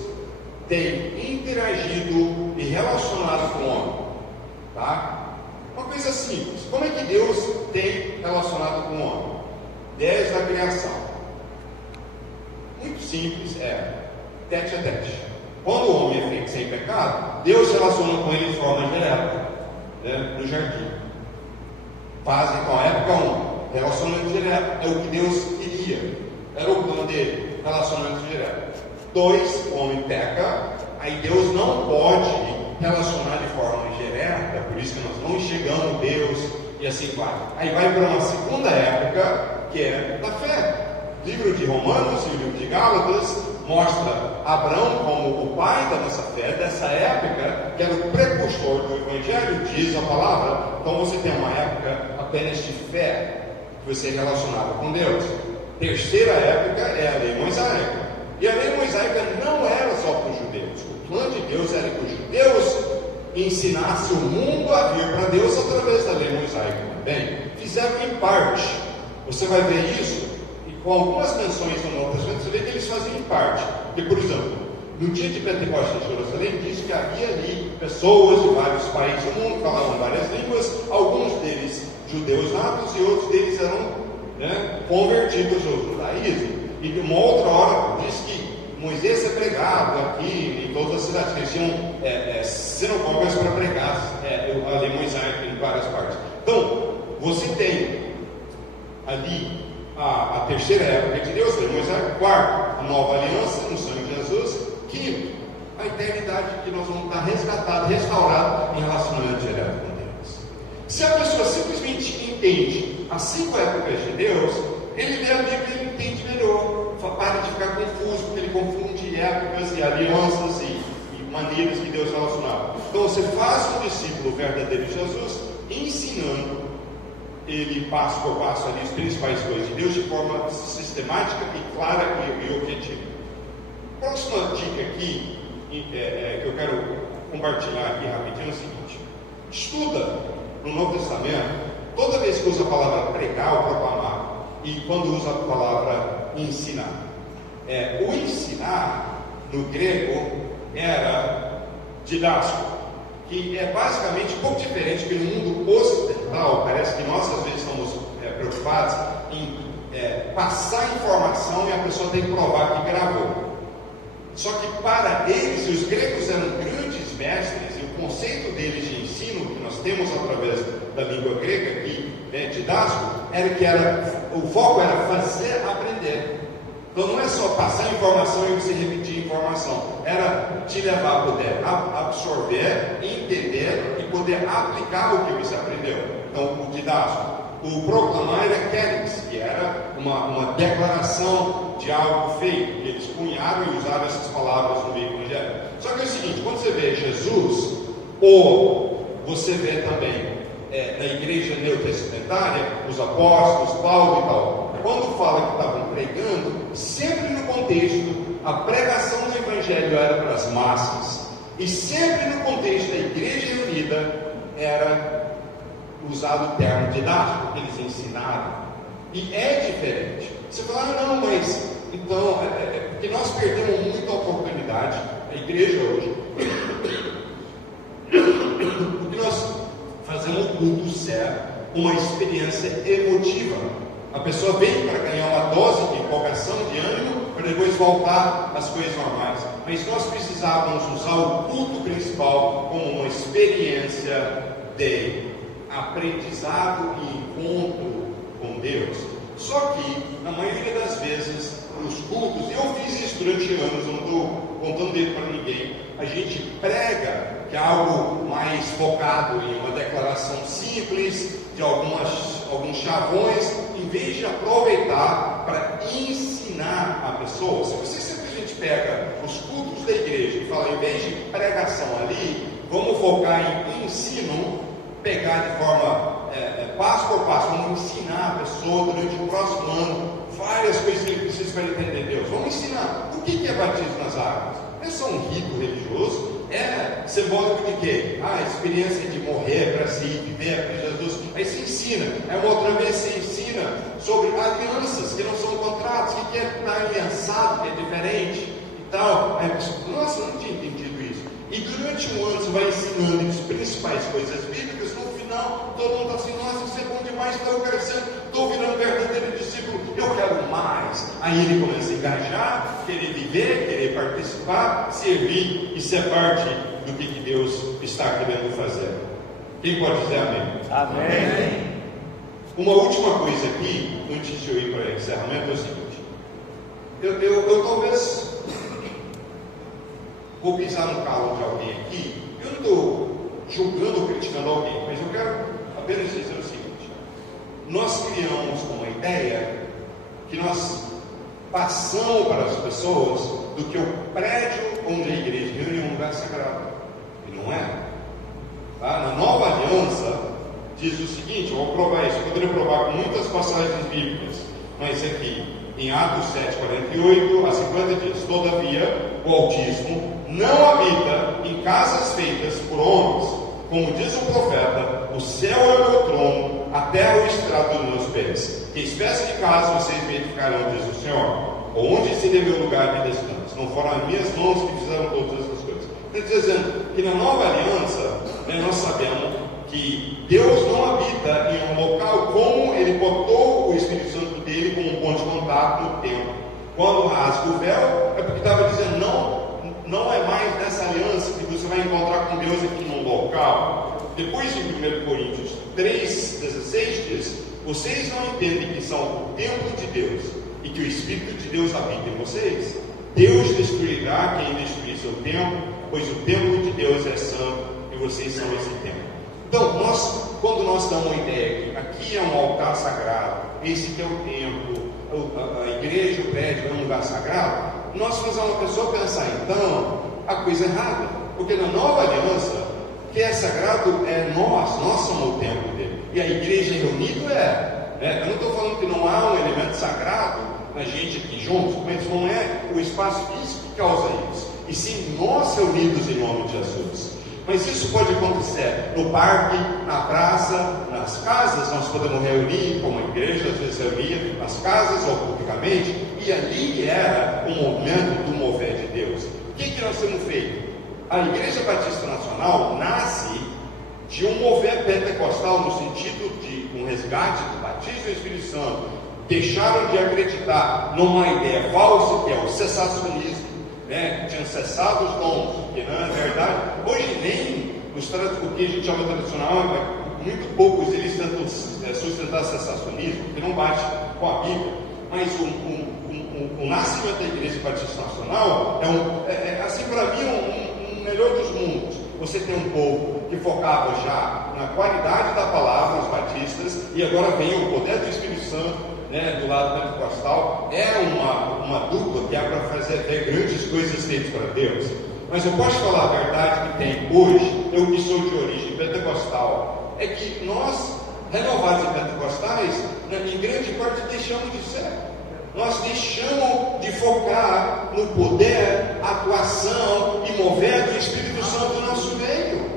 tem interagido e relacionado com o homem, tá? Uma coisa simples, como é que Deus tem relacionado com o homem? Desde a criação. Muito simples, tete a tete. Quando o pecado, Deus se relaciona com ele de forma direta, né, no jardim. Fase, então, época 1, relacionamento direto, é o que Deus queria, era o plano dele, relacionamento direto. 2, o homem peca, aí Deus não pode relacionar de forma direta, por isso que nós não enxergamos Deus, e assim vai. Aí vai para uma segunda época, que é da fé. O livro de Romanos e o livro de Gálatas mostra Abraão como o pai da nossa fé, dessa época, que era o precursor do Evangelho, diz a palavra. Então você tem uma época apenas de fé, que você relacionava com Deus. Terceira época é a lei mosaica. E a lei mosaica não era só para os judeus. O plano de Deus era que os judeus ensinassem o mundo a vir para Deus através da lei mosaica também. Fizeram em parte. Você vai ver isso, e com algumas menções no Novo Testamento, você vê que eles faziam em parte. Porque, por exemplo, no dia de Pentecostes em Jerusalém, diz que havia ali pessoas de vários países do mundo, falavam várias línguas, alguns deles judeus natos e outros deles eram, né, convertidos ao judaísmo. E de uma outra hora diz que Moisés é pregado aqui em todas as cidades, que eles tinham sinagogas para pregar a lei mosaica em várias partes. Então, você tem ali a terceira época de Deus, a lei mosaica. Quarto, a nova aliança no sangue de Jesus. Quinto, a eternidade, que nós vamos estar resgatados, restaurados em relacionamento direto com Deus. Se a pessoa simplesmente entende as 5 épocas de Deus, ele lê a Bíblia e ele entende melhor. Para de ficar confuso, porque ele confunde épocas e alianças e maneiras que Deus relacionava. Então você faz um discípulo verdadeiro de Jesus, ensinando ele passo por passo ali as principais coisas de Deus de forma sistemática e clara e objetiva. Próxima dica aqui, que eu quero compartilhar aqui rapidinho, é o seguinte: estuda no Novo Testamento, toda vez que usa a palavra pregar ou proclamar, e quando usa a palavra ensinar. O ensinar, no grego, era didático, que é basicamente um pouco diferente que no mundo ocidental. Parece que nós às vezes estamos preocupados em passar informação e a pessoa tem que provar que gravou. Só que para eles, os gregos eram grandes mestres, e o conceito deles de ensino, que nós temos através da língua grega, que é didático, o foco era fazer aprender. Então não é só passar informação e você repetir informação, era te levar a poder absorver, entender e poder aplicar o que você aprendeu. Então o didático. O proclamar era kelis, que era uma declaração de algo feito. Eles cunharam e usaram essas palavras no meio do evangelho. Só que é o seguinte: quando você vê Jesus, ou você vê também na igreja neotestamentária, os apóstolos, Paulo e tal, quando fala que estavam pregando, sempre no contexto, a pregação do evangelho era para as massas, e sempre no contexto da igreja reunida era usado o termo didático, que eles ensinaram. E é diferente. Você fala, não, mas então porque nós perdemos muita oportunidade, a igreja hoje, porque nós fazemos o culto certo, uma experiência emotiva. A pessoa vem para ganhar uma dose de empolgação, de ânimo, para depois voltar às coisas normais. Mas nós precisávamos usar o culto principal como uma experiência de aprendizado e encontro com Deus. Só que, na maioria das vezes, os cultos, e eu fiz isso durante anos, eu não estou contando dedo para ninguém, a gente prega, que é algo mais focado em uma declaração simples, de alguns chavões, em vez de aproveitar para ensinar a pessoa. Se você simplesmente pega os cultos da igreja e fala, em vez de pregação ali, vamos focar em ensino, pegar de forma passo por passo, vamos ensinar a pessoa durante o próximo ano várias coisas que ele precisa para entender Deus. Vamos ensinar o que é batismo nas águas. É só um rito religioso, é simbólico de quê? A experiência de morrer para si, viver para Jesus. Aí se ensina, uma outra vez se ensina sobre alianças que não são contratos, que é estar aliançado, que é diferente e tal. Nossa, eu não tinha entendido isso. E durante um ano você vai ensinando as principais coisas bíblicas. No final, todo mundo está assim, nossa, isso é bom demais, então eu quero ser estou virando verdadeiro discípulo, eu quero mais. Aí ele começa a engajar, querer viver, querer participar, servir e ser parte do que Deus está querendo fazer. Quem pode dizer amém? Amém. Uma última coisa aqui, antes de eu ir para o encerramento, é o seguinte: eu talvez vou pisar no calo de alguém aqui. Eu não estou julgando ou criticando alguém, mas eu quero apenas dizer o seguinte: nós criamos uma ideia que nós passamos para as pessoas do que o prédio onde a igreja reúne é um lugar sagrado, e não é. Tá? Na Nova Aliança diz o seguinte, eu vou provar isso, eu poderia provar com muitas passagens bíblicas, mas aqui em Atos 7:48 a 50 diz: todavia o Altíssimo não habita em casas feitas por homens, como diz o profeta: o céu é o meu trono, a terra é o estrado dos meus pés. Que espécie de casa vocês me edificarão, diz o Senhor? Onde se deve o lugar de descanso? Não foram as minhas mãos que fizeram todas essas coisas. Está dizendo que na Nova Aliança, nós sabemos que Deus não habita em um local como Ele botou o Espírito Santo dele como um ponto de contato no templo. Quando rasga o véu, é porque estava dizendo: não é mais nessa aliança que você vai encontrar com Deus aqui num local. Depois, em 1 Coríntios 3:16 diz: vocês não entendem que são o templo de Deus e que o Espírito de Deus habita em vocês? Deus destruirá quem destruir seu templo, pois o templo de Deus é santo e vocês são esse templo. Então, quando nós damos uma ideia que aqui é um altar sagrado, esse que é o templo, a igreja, o prédio é um lugar sagrado, nós fazemos uma pessoa pensar, então, a coisa errada. Porque na Nova Aliança, que é sagrado é nós somos o templo dele. E a igreja reunida eu não estou falando que não há um elemento sagrado na gente aqui juntos, mas não é o espaço físico que causa isso, e sim nós reunidos em nome de Jesus. Mas isso pode acontecer no parque, na praça, nas casas. Nós podemos reunir, como a igreja às vezes reunia, nas casas ou publicamente, e ali era um momento do mover de Deus. O que nós temos feito? A Igreja Batista Nacional nasce de um mover pentecostal no sentido de um resgate do batismo do Espírito Santo. Deixaram de acreditar numa ideia falsa que é o cessacionismo, tinham cessado os dons, que na verdade, hoje nem o que a gente chama tradicional, muito poucos eles tentam sustentar cessacionismo, que não bate com a Bíblia, mas o nascimento da Igreja Batista Nacional assim, para mim, um melhor dos mundos. Você tem um povo que focava já na qualidade da palavra, os batistas, e agora vem o poder do Espírito Santo, do lado pentecostal. É uma dupla que é para fazer grandes coisas feitas para Deus. Mas eu posso falar a verdade que tem hoje, eu que sou de origem pentecostal, é que nós, renovados e pentecostais, em grande parte deixamos de ser. Nós deixamos de focar no poder, atuação e mover do Espírito Santo no nosso meio.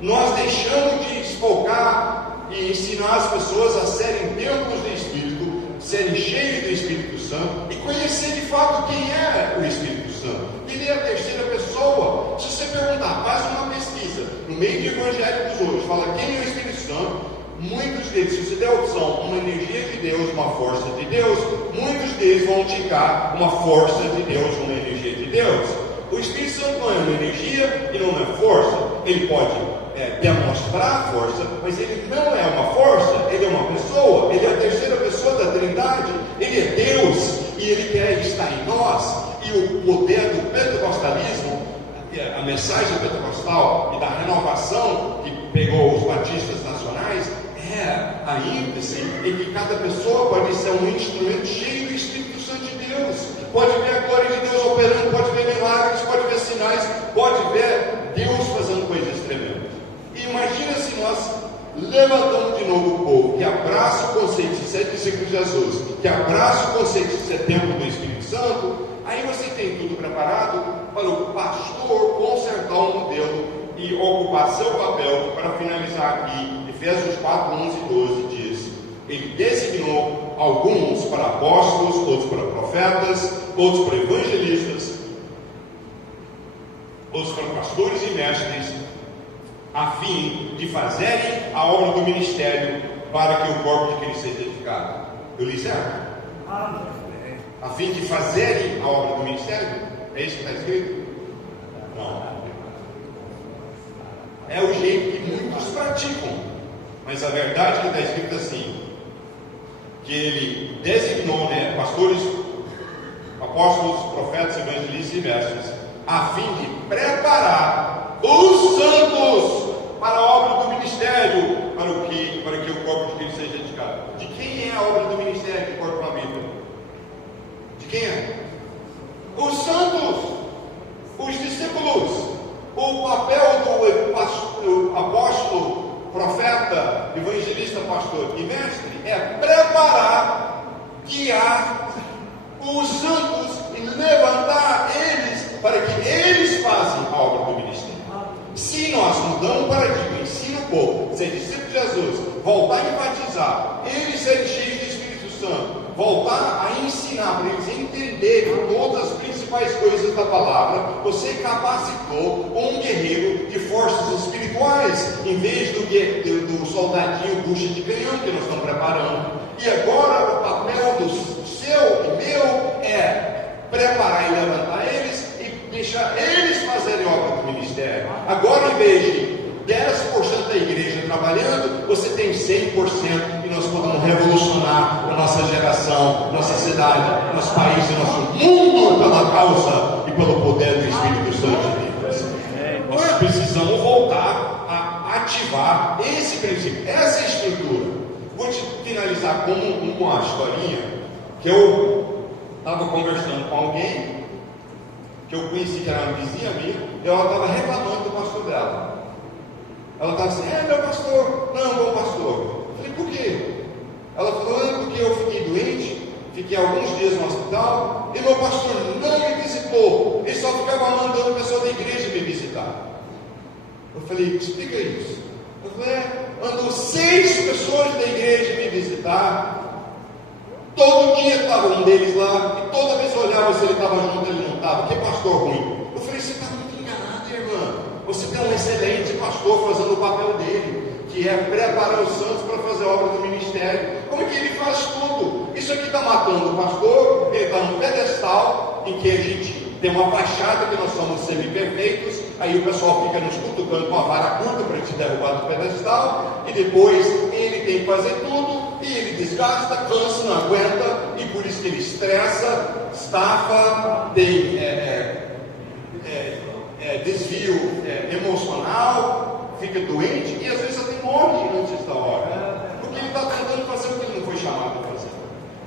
Nós deixamos de focar e ensinar as pessoas a serem templos do Espírito, serem cheios do Espírito Santo e conhecer de fato quem é o Espírito Santo. Ele é a terceira pessoa. Se você perguntar, faz uma pesquisa no meio de evangélicos hoje, fala quem é o Espírito Santo, muitos deles, se você der a opção, uma energia de Deus, uma força de Deus, muitos deles vão indicar uma força de Deus, uma energia de Deus. O Espírito Santo não é uma energia e não é força. Ele pode demonstrar força, mas ele não é uma força, ele é uma pessoa, ele é a terceira pessoa da Trindade, ele é Deus e ele quer estar em nós. E o poder do pentecostalismo, a mensagem pentecostal e da renovação que pegou os batistas nacionais, a índice em que cada pessoa pode ser um instrumento cheio do Espírito Santo de Deus, pode ver a glória de Deus operando, pode ver milagres, pode ver sinais, pode ver Deus fazendo coisas tremendas. E imagina se nós levantamos de novo o povo que abraça o conceito de ser discípulo de Jesus, que abraça o conceito de ser templo do Espírito Santo. Aí você tem tudo preparado para o pastor consertar o modelo e ocupar seu papel. Para finalizar aqui, Efésios 4, 11 e 12 diz: ele designou alguns para apóstolos, outros para profetas, outros para evangelistas, outros para pastores e mestres, a fim de fazerem a obra do ministério para que o corpo de Cristo seja edificado. Eu li certo? A fim de fazerem a obra do ministério? É isso que está escrito? Não. É o jeito que muitos praticam. Mas a verdade é que está escrito assim: que ele designou, pastores, apóstolos, profetas, evangelistas e mestres, a fim de preparar os santos para a obra do ministério, para que o corpo de Cristo seja dedicado. De quem é a obra do ministério que corta uma Bíblia? De quem é? Os santos, os discípulos. O papel do apóstolo, profeta, evangelista, pastor e mestre é preparar, guiar os santos e levantar eles para que eles façam a obra do ministério. Se nós mudamos o paradigma, ensina o povo, ser discípulo de Jesus, voltar a enfatizar, eles serem cheios do Espírito Santo, voltar a ensinar para eles entenderem todas as principais coisas da palavra, você capacitou um guerreiro de forças espirituais, em vez do soldadinho bucha de canhão que nós estamos preparando. E agora o papel do seu e meu é preparar e levantar eles e deixar eles fazerem obra do ministério. Agora, em vez de 10% da igreja trabalhando, você tem 100% e nós podemos revolucionar a nossa geração, nossa cidade, nosso país e nosso mundo pela causa e pelo poder do Espírito Santo de Deus. Nós precisamos voltar a ativar esse princípio, essa estrutura. Vou te finalizar com uma historinha que eu estava conversando com alguém que eu conheci, que era uma vizinha minha, e ela estava reclamando do pastor dela. Ela estava assim: meu pastor, não, bom pastor. Eu falei: por quê? Ela falou: porque eu fiquei doente, fiquei alguns dias no hospital, e meu pastor não me visitou, ele só ficava mandando o pessoal da igreja me visitar. Eu falei: explica isso. Eu falei: andou 6 pessoas da igreja me visitar, todo dia estava um deles lá, e toda vez eu olhava se ele estava junto, ele não estava. Que pastor ruim. Eu falei: você está muito enganado, irmã. Você tem um excelente pastor fazendo o papel dele, que é preparar os santos para fazer a obra do ministério. Como é que ele faz tudo? Isso aqui está matando o pastor, ele está num pedestal em que a gente tem uma fachada que nós somos semi-perfeitos, aí o pessoal fica nos cutucando com a vara curta para te derrubar do pedestal, e depois ele tem que fazer tudo, e ele desgasta, cansa, não aguenta, e por isso que ele estressa, estafa, tem desvio emocional, fica doente e às vezes até morre antes da hora, porque ele está tentando fazer o que ele não foi chamado a fazer.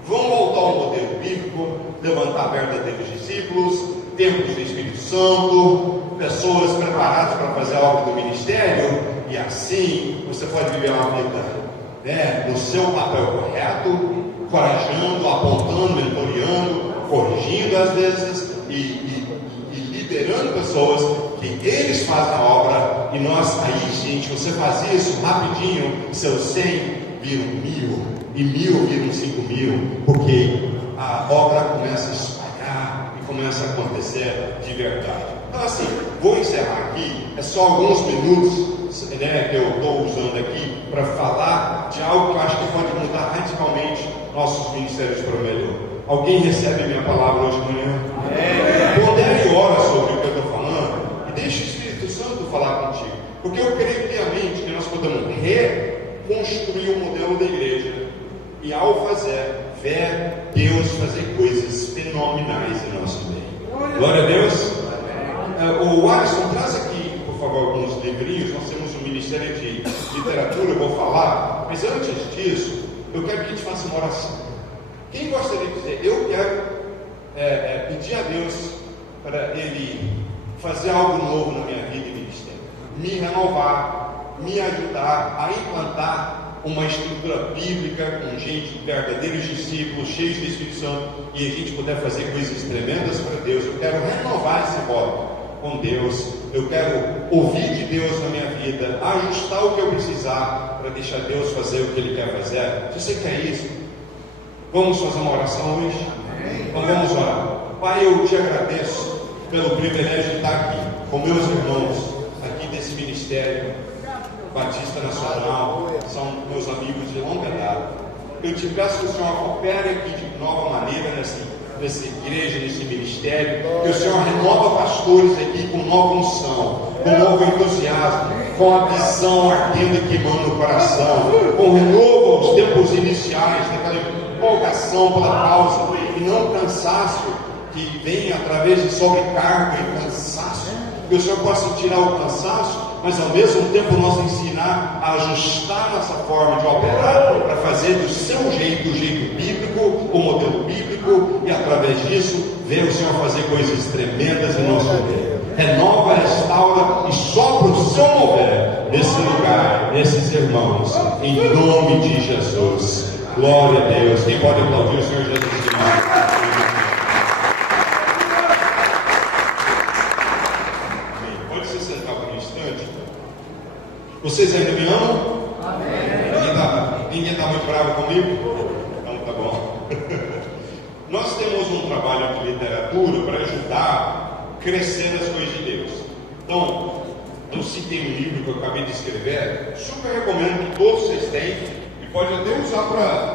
Vamos voltar ao modelo bíblico, levantar verdadeiros discípulos, templos do Espírito Santo, pessoas preparadas para fazer a obra do ministério, e assim você pode viver uma vida no seu papel correto, corajando, apontando, mentoreando, corrigindo às vezes e liderando pessoas, que eles fazem a obra, e nós, aí gente, você faz isso rapidinho, seus 100 viram 1000, e 1000 viram 5000, porque a obra começa a espalhar e começa a acontecer de verdade. Então assim, vou encerrar aqui, é só alguns minutos que eu estou usando aqui para falar de algo que eu acho que pode mudar radicalmente nossos ministérios para o melhor. Alguém recebe minha palavra hoje de manhã? Pondere e ora sobre o que eu estou falando, e deixa o Espírito Santo falar contigo, porque eu creio piamente que nós podemos reconstruir o modelo da igreja, e ao fazer, ver Deus fazer coisas fenomenais em nosso meio. Glória a Deus. O Alisson, traz aqui, por favor, alguns livrinhos. Nós temos um ministério de literatura, eu vou falar, mas antes disso, eu quero que a gente faça uma oração. Quem gostaria de dizer: eu quero pedir a Deus para Ele fazer algo novo na minha vida e ministério, me renovar, me ajudar a implantar uma estrutura bíblica com gente, verdadeiros discípulos, cheios do Espírito Santo, e a gente puder fazer coisas tremendas para Deus. Eu quero renovar esse voto com Deus, eu quero ouvir de Deus na minha vida, ajustar o que eu precisar para deixar Deus fazer o que Ele quer fazer. Se você quer isso, vamos fazer uma oração hoje? Então vamos orar. Pai, eu te agradeço pelo privilégio de estar aqui com meus irmãos aqui desse ministério Batista Nacional, são meus amigos de longa data. Eu te peço que o Senhor opere aqui de nova maneira nessa igreja, nesse ministério, que o Senhor renova pastores aqui com nova unção, com novo entusiasmo, com a visão ardendo e queimando no coração, com renovo aos tempos iniciais, daquela empolgação pela causa, e não cansaço que vem através de sobrecarga e cansaço, que o Senhor possa tirar o cansaço, mas ao mesmo tempo nos ensinar a ajustar nossa forma de operar para fazer do seu jeito, o jeito bíblico, o modelo bíblico, e através disso ver o Senhor fazer coisas tremendas em nosso meio. Renova, restaura e sopra o seu mover nesse lugar, nesses irmãos, em nome de Jesus. Glória a Deus. Quem pode aplaudir o Senhor Jesus demais? Vocês ainda me amam? Amém. Ninguém está muito bravo comigo? Então tá bom. Nós temos um trabalho de literatura para ajudar a crescer nas coisas de Deus. Então, eu citei um livro que eu acabei de escrever, super recomendo que todos vocês tenham, e pode até usar para